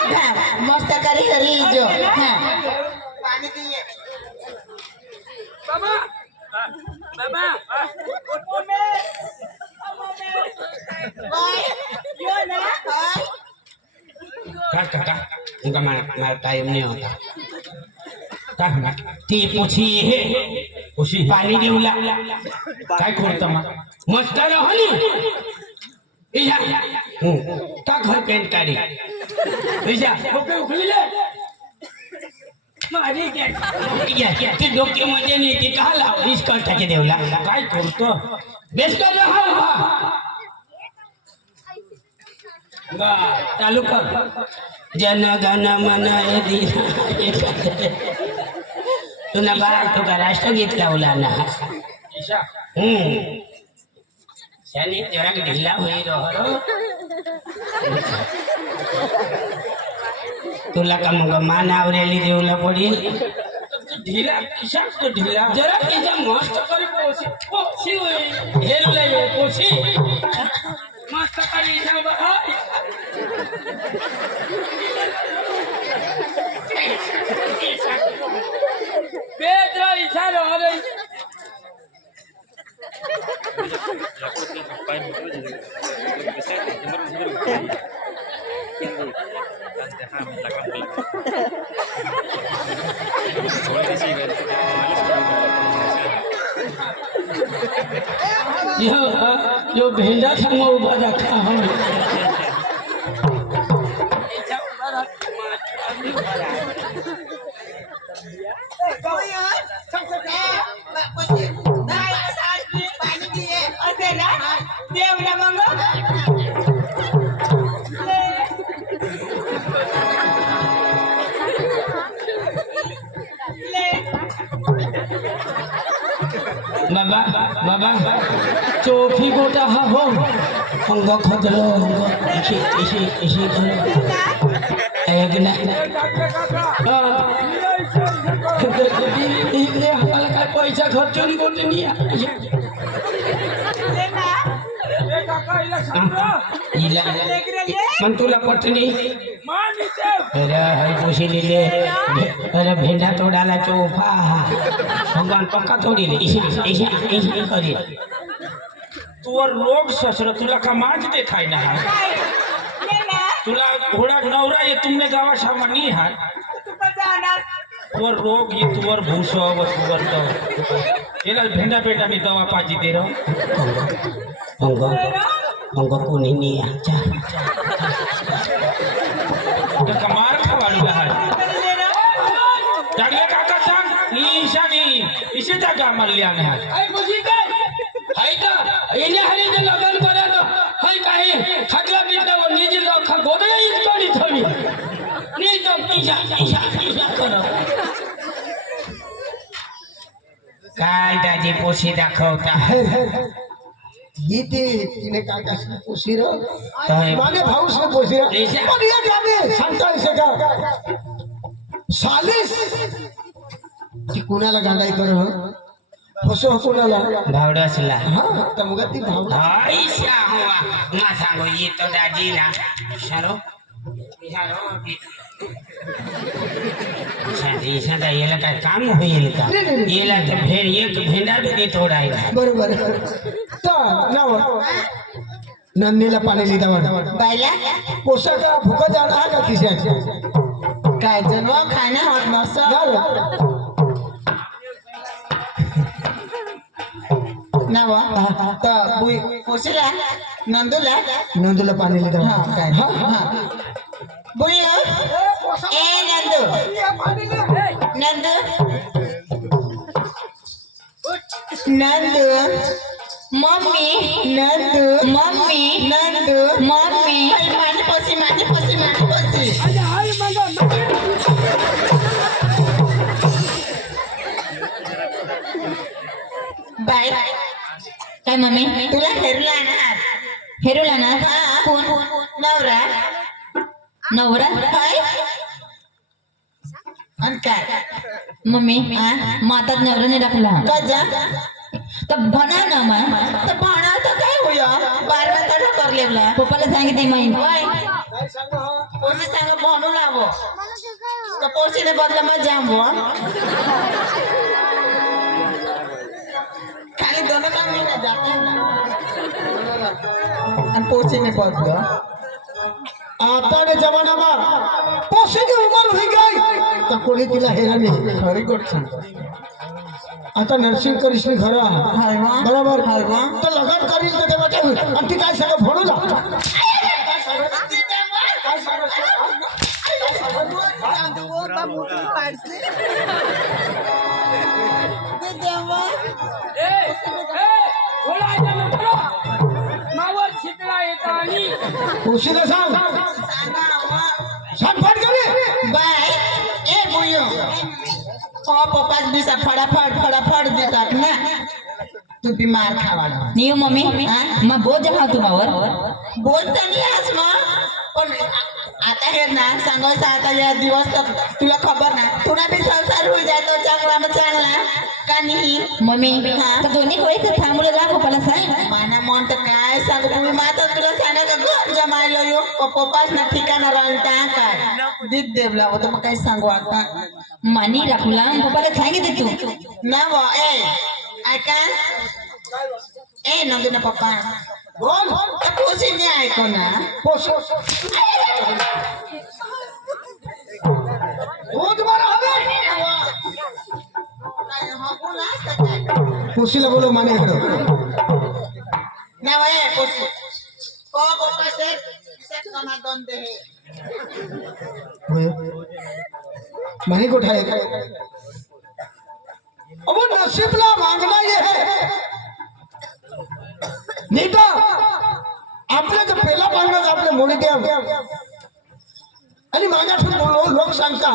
मस्त करी लीजो पानी दिए बाबा बाबा बाय यो ना काका उनका मारा टाइम नहीं होता काका ती पोछी है पोछी पानी देऊला काय करता मा मस्त रहनी इजा का घर पेंट काढी इजा ओके उखली ले माझी क्या ते डोके मध्ये नाही ते का लाव इसका टाके देऊला काय करतो बेस कर रहा बा चालू कर जन गण मन तुला बा तुका राष्ट्रगीत गावला ना शानी जरा ढिला होई रहो तुला का मग मान आवरेली देऊला पडेल ढिला किशात तो ढिला जरा किजा मस्त करी पोशी पोशी होई हेरले पोशी मस्त करी सब बेदरा इशारो अरे यो भेंडा संग उभा रखा हम पानी दिए असे ना देव ना मंग बाबा बाबा चोफी गोटा हा हो अंग खदलो अंग इशी इशी इशी एक ना इकडे हाताला काय पैसा खर्चून कोणते नाही पण तुला पटली अरे हरी पोशी लिहिले अरे भेंडा तोडाला चोफा भगवान पक्का तोडी ले इशी इशी इशी करी तुवर रोग ससर तुला का माज देखाय ना तुला घोडा नवरा ये तुमने गावा सामा नहीं है तुवर रोग ये तुवर भूसो व तुवर तो येला भेंडा भेंडा मी दवा पाजी दे रहो अंग अंग कोणी नाही आमच्या तो कमार खवाडू है जागले काका सांग ईशानी इसे जागा मल्ल्या ने आई मुझी काय हाय का इने हरी ने लगन करा तो हाय काय खटला बिटा व निजी लोक गोदळे इतकोडी थवी नी तो पिशा पिशा पिशा करो काय दाजी पोशी दाखवता ही ते तिने काय काय पोशी र काय? माने भाऊस ने पोशी र ऐसा? पण या गाणे सांगता येसे का सालिस ती कुणाला गांडाई कर फसो कुणाला भावडसला हा तर मग ती भाऊ आईशा हुआ ना सांगो ये तो दाजी ना शारो शादी शादा येला काय काम होईल का येला तर भेंड एक भेंडा भी तोडायला बरोबर तर नाव नंदीला पाणी लिहिता बायला पोषक फुकट जाणार हा का खिशात काय जण खाणं होत नसं नव तर पोशीला नंदूला नंदूला पाणी लिहिता हा काय बुई ए Nandu Nandu Nandu mummy Nandu mummy Nandu mummy माझी पसी अरे हाय मग बाय काय मम्मी तुला हेरूला ना कोण नवरा नवरा काय आणि काय मम्मी मातात नवरा नाही टाकला कजा तर भणा ना मग तर भणा तर काय होया बारवा तर करलेवला पप्पाला सांगितले माहिती पोसी सांग म्हणू लावो तर पोसीने बदला मग जांबो खाली दोनों काम नहीं ना जाते आणि पोसीने बदलो आता ने जमाना में पोषे की उम्र हुई गई तो कोणी तिला हेरा नाही खरी गोष्ट सांगतो आता नर्सिंग करीस मी खरं हाय वा बरोबर हाय वा तर लग्न करील तर तेव्हा काय होईल आणि ती काय सगळं फोडू जा बोलायचं नव्हतं मावर शिकला येतं आणि उशीला सांग सांग फट करे बाय ए बुयो ओ पप्पाच दिसा फटाफट देतात ना तू बीमार खावाला नियो मम्मी मग बोज हा तुम्हावर बोलता नाही आज मग पण आता हे ना सांगायचं आता या दिवस तर तुला खबर ना तुला बी संसार होई जातो चांगला मग चांगला का नाही मम्मी तर दोन्ही व्हायचं थांबलं राहा पप्पाला सांग माना मन तर काय सांगू तुम्ही माता तुला सांगा का घर जमायलो यो पप्पाच ना ठिकाणा राहता काय दीद देवला होतं मग काही सांगू आता मानी राखूला पप्पाला सांगितले तू ना वो ए ऐका ए नंदू ना पप्पा बोल पोसी नाही ऐको ना पोष रोज मारा हवे पोशीला बोलो माने इकडं ना वो ए पोसी ओ पप्पा से कना दोन दे माने को उठाए अब वो नसीबला मांगना ये है नहीं तो आपले तर पहिला मागणं आपले मोडी द्या आणि माझ्या लोक सांगता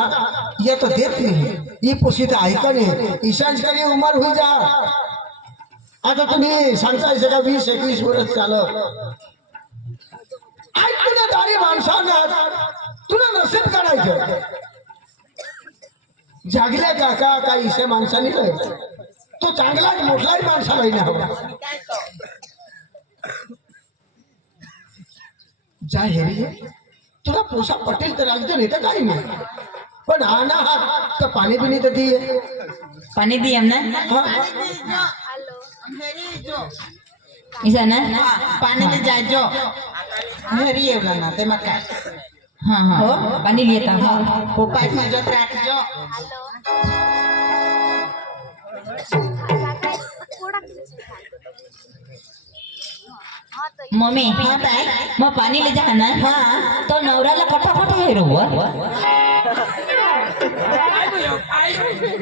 ये तो देत नाही ही पोशी तर ऐका नाही ईशांश करी उमर होई जा आता तुम्ही सांगताय सगळं 20-21 वर्ष चालत ऐकून दारी माणसानं तुला नसीब काढायचं जागल्या काका काही इसे माणसाने काय तो चांगला मोठलाही माणसाला नाही हवा जा हेरी तुला पोसा पटेल तर अगदी नाही तर काही नाही पण हा ना हा तर पाणी बिनी तर दी पाणी दी हमने इसा ना पाणी में जाय जो मेरी येवला ना ते मग काय हाँ हाँ पानी लिया था हाँ पप्पा में जो ट्रैक जो मम्मी हाँ ताई मग पाणी ले जा ना हाँ तो नवऱ्याला कटाकट हेरू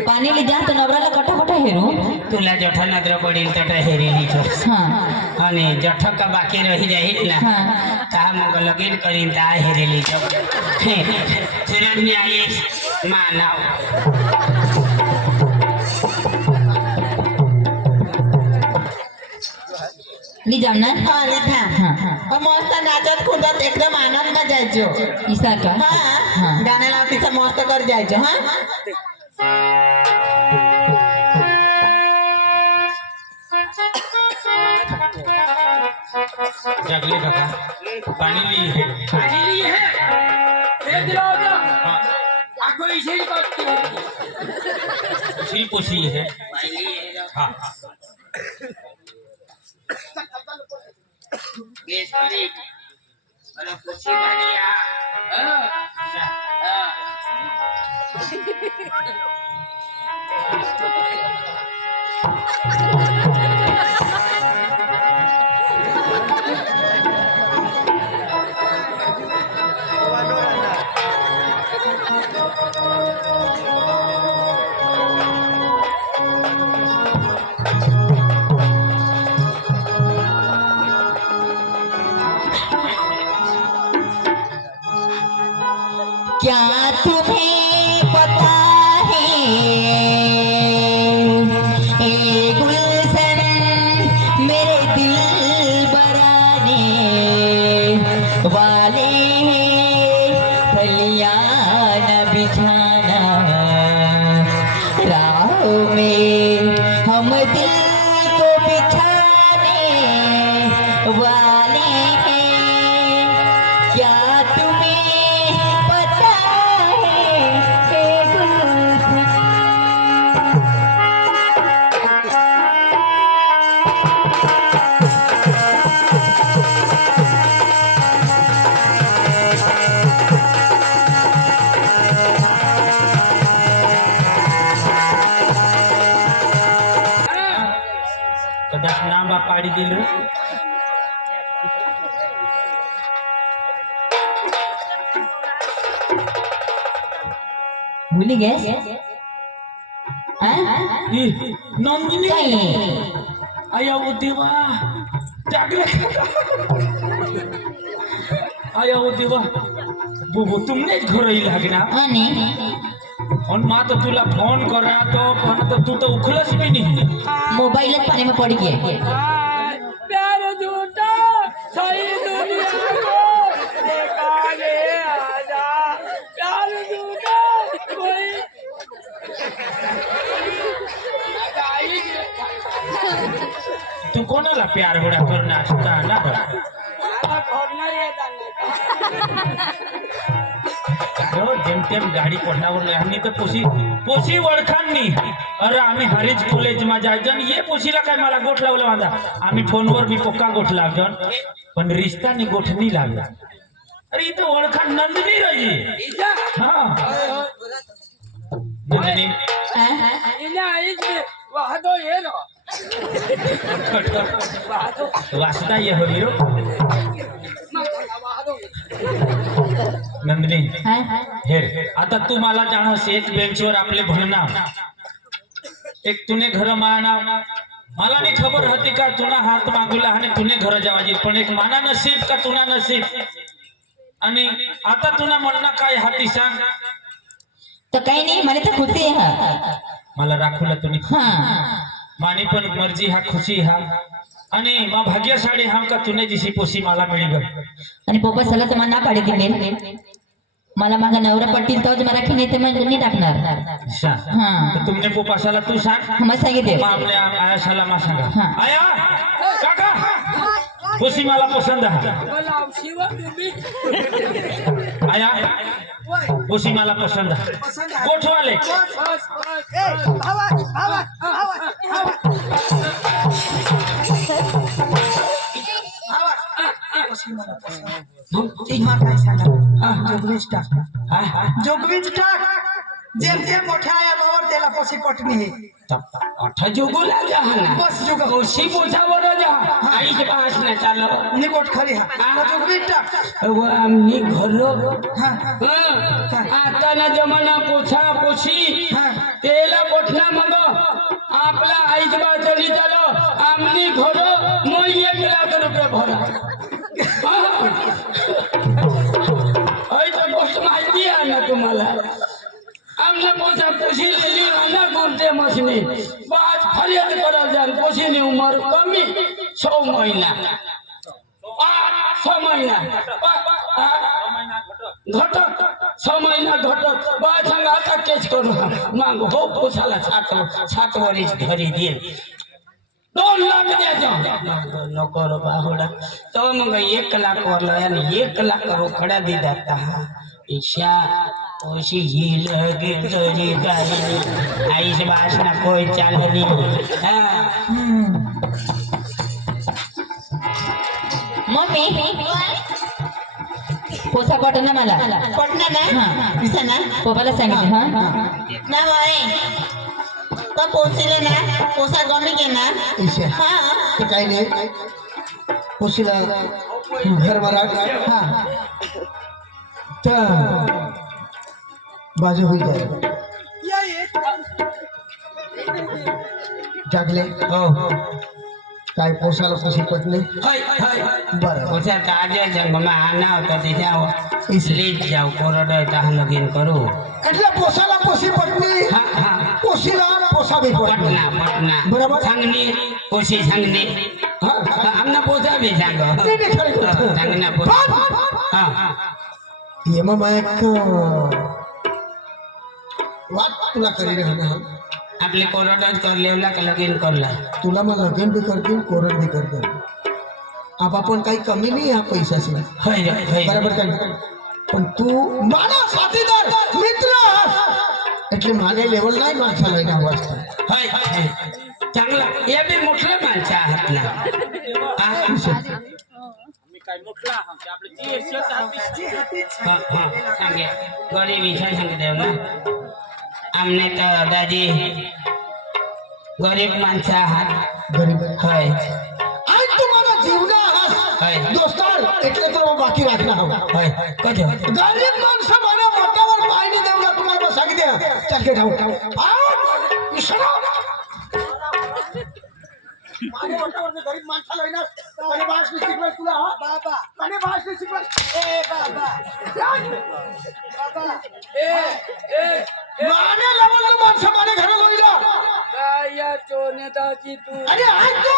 पाणी ले जा तो नवऱ्याला कटाकट हेरू तुला जठा नजर पडेल तट हेरेली छो हाँ અને જઠક બાકી રહી જાય ને તા મગ લગીન કરીને તા હેરેલી છો સુરજની આવી માનવ ली जाम ना हाँ लिखा हाँ मस्त नाचत कूदत एकदम आनंद में जायचो ईसा का हाँ गाणे लावतीचा मस्त कर जायचो हाँ जागले काका पाणी ली है पाणी ली है हे दिला होता आखो इशेरी बात की सी पोसी है हाँ કેસ કરી અને પછી ભાગ્યા क्या तुम्हें पता है ए गुलशन मेरे दिल बराने वाले फलियां न बिछाना राहों में हम दिल को बिछाने वाले हैं क्या तुम्हें पता है ए गुलशन કદાચ નામ આ પાડી દીધું भूली गए ઈ નોંધની આયા ઓ દેવા જાગરે आया हो देवा वो तुमने घर ही लागना और माँ तो तुला फोन कर रहा तो तू तो उखलस भी नहीं मोबाइल पानी में पड़ गया प्यार झूठा सही दुनिया को देखा ले आजा प्यार झूठा कोई तू कोणाला प्यार होड़ा करना असता ना खोलना येता जो जेम तेम गाडी कोंडावर आम्ही तर पोशी वळखान नाही अरे आम्ही हरीज कॉलेज मा जायजन ये पोशीला काय मला गोठ लावला माझा आम्ही फोनवर मी पक्का गोठ लावजन पण रिश्तानी गोठ नाही लागला अरे इथं ओळखान नंदिनी रही हा नंदिनी इन्हें आइज वादो ये नो वासना ये हो हीरो नंदिनी हेर आता तू मला जाणस एक बेंचवर आपले भणणार एक तुने घर माना मला नाही खबर होती का तुना हात मागुला आणि तुने घर जावाजी पण एक माना नसीब का तुना नसीब आणि आता तुना म्हणणं काय हाती सांग तो काही नाही मला तर खुशी आहे मला राखूला तुम्ही हाँ मानी पण मर्जी हा खुशी हा आणि मा भाग्यशाळी हा का तुने जिसी पोसी मला मिळी ग आणि पप्पा सला तर मला ना पाडी दिले मला माझा नवरा पटतील तोच मला की नाही ते म्हणजे नाही टाकणार अच्छा हाँ तर तुमने पोपासाला तू सांग हम सांगितले मग आपल्या आयाशाला मा सांगा हाँ. आया काका पोसी मला पसंद आहे बोला शिव तुम्ही आया पोसी मला पसंद आहे गोठवाले जोगवीच टाक जेम ते मोठ्या आया बावर त्याला पशी पटणी आहे अठ जोगोला जा ना बस जोग कोशी पोचावर जा आई से पास ना चालो निकोट खरी हा जोगवीच टाक वो आमनी घरो हा आता ना जमाना पोछा पोछी तेला पोठना मगो आपला आईच बा चली चालो आमनी घरो मोई 1 लाख रुपये भरा आई तो गोष्ट माहिती आहे ना तुम्हाला आमने पोछा पोछी लेली ना गुरते मसनी बाज फरियाद करा जान पोछी नी उम्र कमी 6 महीना 6 महीना घटक 6 महीना घटक बाज संग आता केस करू मांग हो पोछाला 7 वर्ष घरी देईल 2 लाख द्यायचं नको रो बाहुडा तो मग 1 लाख वरला आणि 1 लाख रोकड्या दिला हा ईशा ओशी ही लगे जरी गाई आई से बासना कोई चाल नहीं हाँ मम्मी मम्मी पोसा पटना मला पटना ना दिसा ना पप्पाला सांगितलं हा ना बाई का पोचले ना पोसा गमी के ना ऐसे हाँ तो काही नाही पोशीला घर भरा हाँ तर बाजू होई जाए जागले हो काय पोसाला पोशी पटणे हाय हाय बरं ओछा ताजे जंगमा आना होता तिथे इसलिए जाऊ कोरडो तहां लगीन करू એટલે પોસાला પોસી પટણી हा हा पोशीला पोसा बी पटणे पटना पटना बरोबर. सांगनी पोशी सांगनी हा आमना पोसा बी सांगो नाही, नाही, खरं गोष्ट. सांगना पोसा हा એમાં એક વાત तुला કરી રહ્યા आपले कोरडोच करलेवला का लगीन करला तुला मग लगेन बी करतील कोरड बी करतील आप आपण काही कमी नाही या पैशाची होय होय बरोबर काय पण तू माना साथीदार मित्र आहेस. એટલે माने लेवल नाही माणसाला लઈને आवाज होय होय. चांगला हे बी मोठलं माणसं आहात ना हा, हा, हा, सांगे गरीब विषय सांगते ना आमने तर दादी गरीब माणसं आहात गरीब होय आज तुम्हाला जीवना होय. आहात दोस्तार એટલે તો बाकी राखना हवा होय कधी गरीब माणसं मला मोठ्यावर पायनी देऊला तुम्हाला सांगितले चल के ठाऊ इशारा माने मोठ्यावर गरीब माणसाला येणार आणि भाषण शिकवाय तुला हा बाबा आणि भाषण शिकवाय ए बाबा बाबा ए ए माने लेवलला माणसं माने घराला होईला काय या चोनेदाची तू अरे आज तू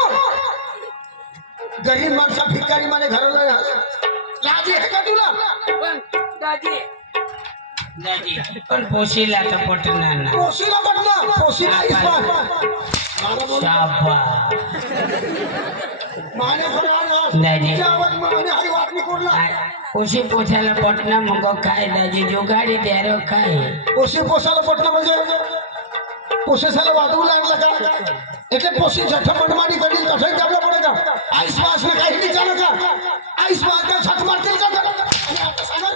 गरीब माणसा भिकारी माने घराला लाजी आहे का तुला पण दादी दादी पण पोशीला तर पटणार ना पोशीला पटना पोशीला इस्माल शाबास माने घराला दादी आवाज माने हरी वाटणी कोणला पोशी पोछाला पटना मग काय दादी जुगाडी द्यारो काय पोशी पोसाला पटना म्हणजे पोसेसाला वाटू लागला का એટલે પોસી છઠ મનમાની કરી કઠઈ કાબલા પડે કા આઈસ માસ ને કાઈ નહીં ચાલે का आईस मास का छत मारतील का आणि आता सांगा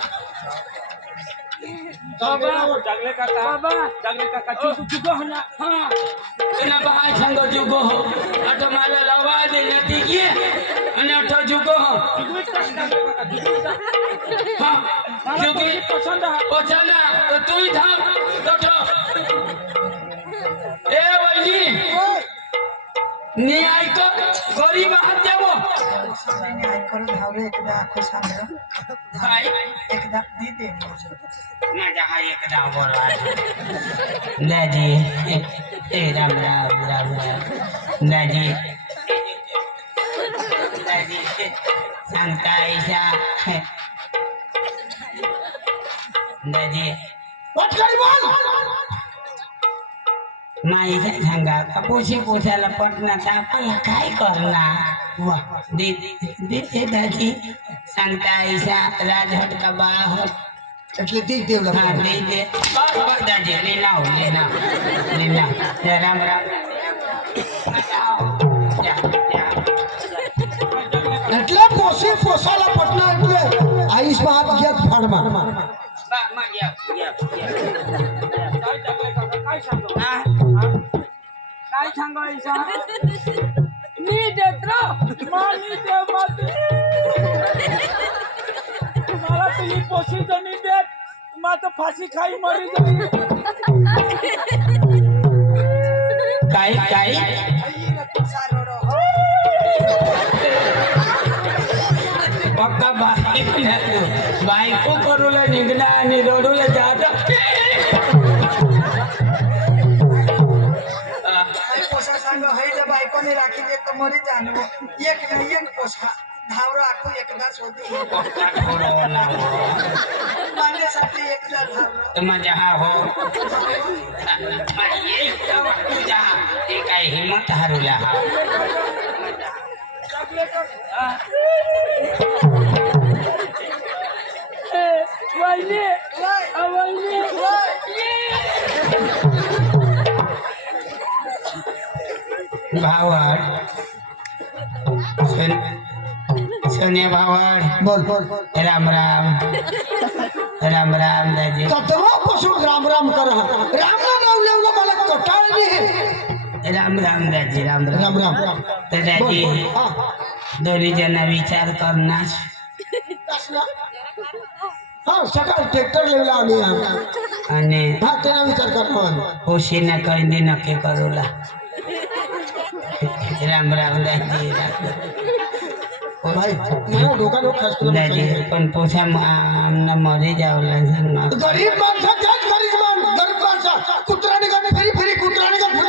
बाबा चुको हो ना हाँ એના બહાર સંગો જુગો હો અટો મારે લવા દે નથી કે અને અટો જુગો હો હા જુગી पसंद है પોછાના તો તુંય થામ તો એ વૈજી न्याय को गरीब हात देवो सगळ्यांनी ऐकून धावले एकदा आखो सांगलं काय एकदा दी दे माझा हा एकदा बोला दादी ए राम राम राम राम दादी दादी सांगता ऐसा दादी पटकन बोल माईचा सांगा पोशी पोछाला पटना तापाला काय करणार वाह देते दादी सांगता ऐसा राजहट का बाहट એટલે દી દેવલા हाँ दे दे बस बस दादी लेना राम राम એટલે પોસી પોસાલા પટના એટલે આઈસ માં હાથ ગયા ફાડમાં काय सांगायचा मी देत मानी दे माती मला तुम्ही पोशी जणी देत मग फाशी खाई मरी जाईल काय काय पक्का बायको करूला निघणं आणि रडूला जात पोसा सांग हे जर बायकोने राखी दे तर मरी जाणं एक नाही एक पोसा धावरो आखो एकदाच होती माझ्यासाठी एकदा धावरो माझ्या हा हो तुझ्या ते काय हिंमत हारूला वहिनी वहिनी भावड सोन्या भावड बोल बोल राम राम राम राम दाजी कधीपासून राम राम कर राम नाव लेवलं मला कटाळ नाही राम राम दाजी राम राम राम राम राम तर दाजी हा दोन्ही जण विचार करणार हा सकाळ ट्रॅक्टर लेवला आम्ही आणि हा त्याला विचार करतो खुशीनं कैदी नक्की करूला राम राम दाजी भाई मला डोका खास तुला दाजी पण पोछा आमना मरे जावला सांगा गरीब माणसा त्याच गरीब माणसा कुत्रा निघाले फेरी फेरी कुत्रा निघाले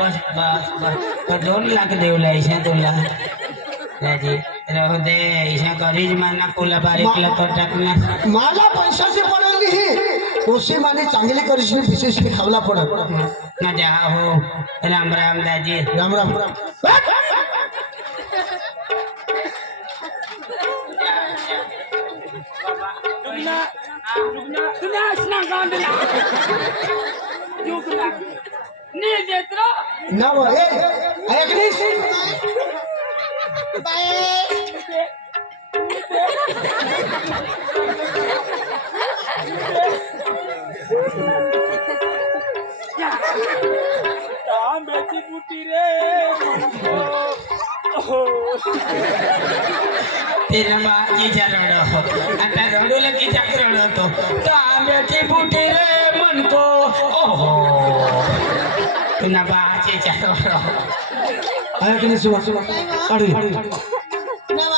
बस बस बस तो 2 लाख देवला ऐसा तुला दाजी राहू दे ऐसा गरीब माना कुला बारीकला तो टाकणार मला पैशाची पडेल नाही ओशी माने चांगली करीशी विशेष मी खावला पडत मजा हो राम राम दाजी राम राम तुला स्नान गांडला युगला नी देत्रो नाव ए ऐकलीस तांब्याची बुटी रे तेरा माझीच्या रड आता रडू लगीचा रडतो तो आंब्याची बुटी रे म्हणतो ओहो तुला बाजीच्या रड ऐकलीस अरे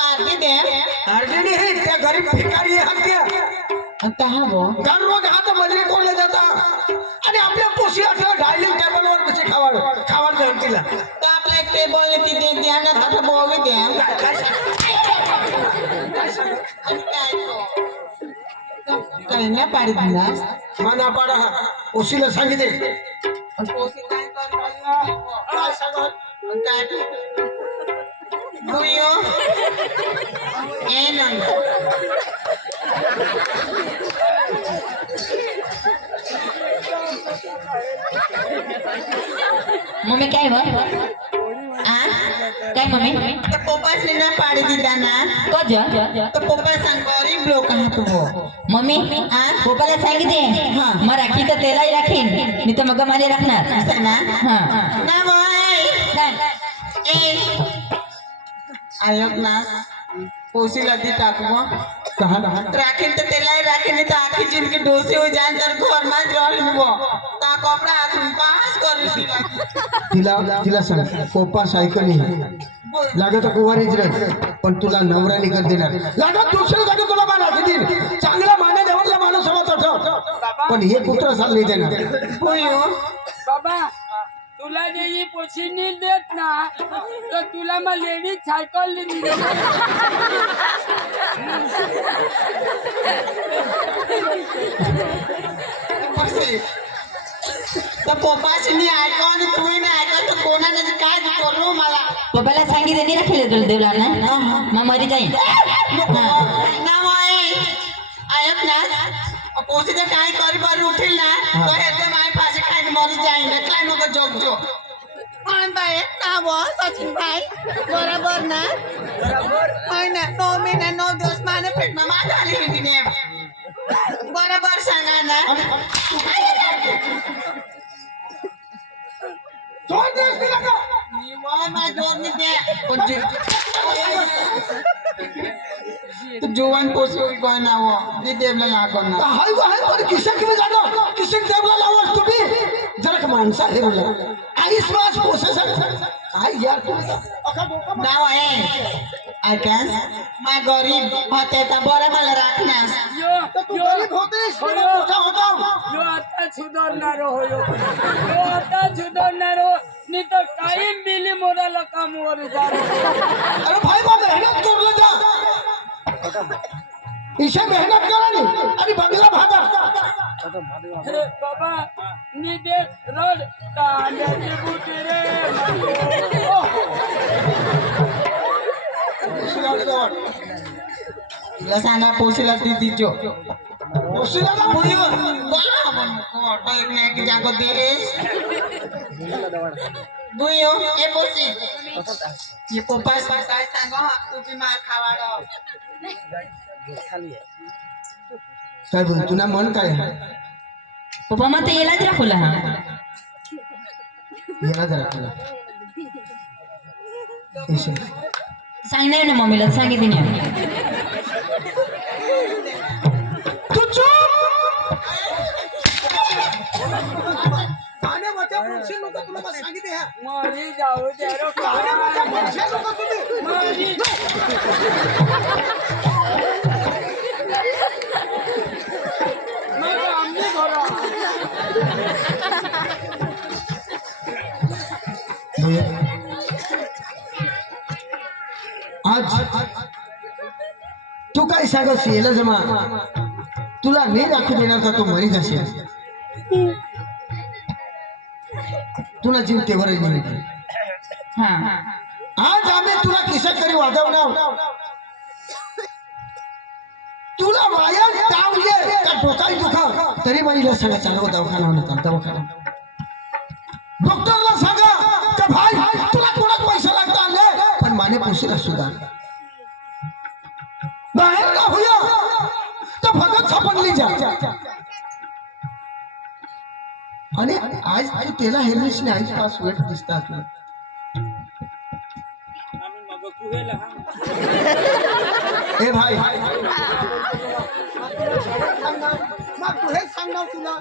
आरती दे अर्जुनी हे त्या गरीब भिकारी हत्या दररोज हात मजरी कोणले जाता आणि आपल्या पोशी असं डायनिंग टेबलवर बसी खावाड जाईल तिला तो आपला एक टेबल तिथे द्या ना थोडं बोवी द्या काही नाही पाडी दिला माना पाडा ओशीला सांगितले काय सांगत काय बुयो ए नंद मम्मी काय बघ काय मम्मी तर पोपासने ना पाडी दिला ना कज तर पोपा सांग गरीब लोक आहात हो मम्मी पप्पाला सांगितले मग राखी तर त्यालाही राखीन मी तर मग मला राखणार असं ना हा ना बाय ए आयोग ना पोसी लदी टाकवा कहा राखीन तो तेलाई राखीन नहीं तो आखी जिनके डोसे हो जाए तर घर में रहिन वो ता कपड़ा हाथ में पास कर तिला सांग पोपा सायकल नाही लागत कुवारीच रे पण तुला नवरा निघत देणार लागत दुसरं जागा तुला माना देईल चांगला माना देवरला माणूस हवा ठेव पण हे कुत्र साल नाही देणार होयो बाबा तुला जे ही पोशी नी देत ना तर तुला मग लेडीज सायकल तर पोपाशी नहीं ऐको आणि तू नाही ऐको तर कोणाने काय करू मला पप्पाला सांगितले नाही राखील तुला देवला ना मग मरी जाईन ना वाय आयोग ना पोसी तर काय करी बार उठील ना तो हेते माय पासे खाई मरी जाईन काय नको जोक जो पण बाय ना वो सचिन भाई बराबर ना बराबर होय ना 9 महिना 9 दिवस माने पेट में मार आली हिंदीने बराबर सांगा ना दोन दिवस दिला का निवाय माय जोर नहीं दे पण तो जोवन पोसी होई कोण ना वो दे देवला लागो ना हाय पण किशन किती जागा किशन देवला लावस तुम्ही जरा का माणसा हे बोला आईस वास पोसेसन काय यार तुम्ही नाव आहे आकाश माय गरीब होते तर बरं मला राखण्यास तू गरीब होतेस पण मोठा होता यो आता सुधारणार हो यो आता सुधारणार हो नाही तर काही मिली मोराला कामवर जाणार अरे भाई बा मेहनत करलं जा इशा मेहनत करा नी आणि बंगला भागा हे बाबा नी दे रड तांब्याची बुटी रे तुला सांगा पोशीला ती जो ओशीला ना बोलली बोला आपण फोटो एक नाही जागो देश बुयो ए बोसी ये पप्पा काय सांगो तू भी मार खावाडो काय बोल तुला मन काय आहे? पप्पा मग ते यालाच राखूला हा याला जरा तुला इशे. सांगणार ना मम्मीला सांगितली नाही तू चुप. आने बच्चा पुरुष लोक तुला बस सांगितले हा मरी जाऊ दे रे आने बच्चा पुरुष लोक तुम्ही मरी मग आम्ही घरा आज तू काय सांगस याला जमा तुला नाही दाखवू देणार का तू मरीत असेल तुला जीव तेवर नाही हा आज आम्ही तुला किसा तरी वाजवणार तुला माया ताव ये का डोकाई दुखा तरी मला सांगा चालव दवाखाना होणार दवाखाना डॉक्टरला सांगा का भाई तुला कोणाक पैसा लागता आले पण माने पोशीला सुद्धा बाहेर का होया तर भगत सापडली जा आणि आज तू त्याला हेरलीस नाही आज पास वेट दिसतात ए भाई मग तू हे सांगणार तुला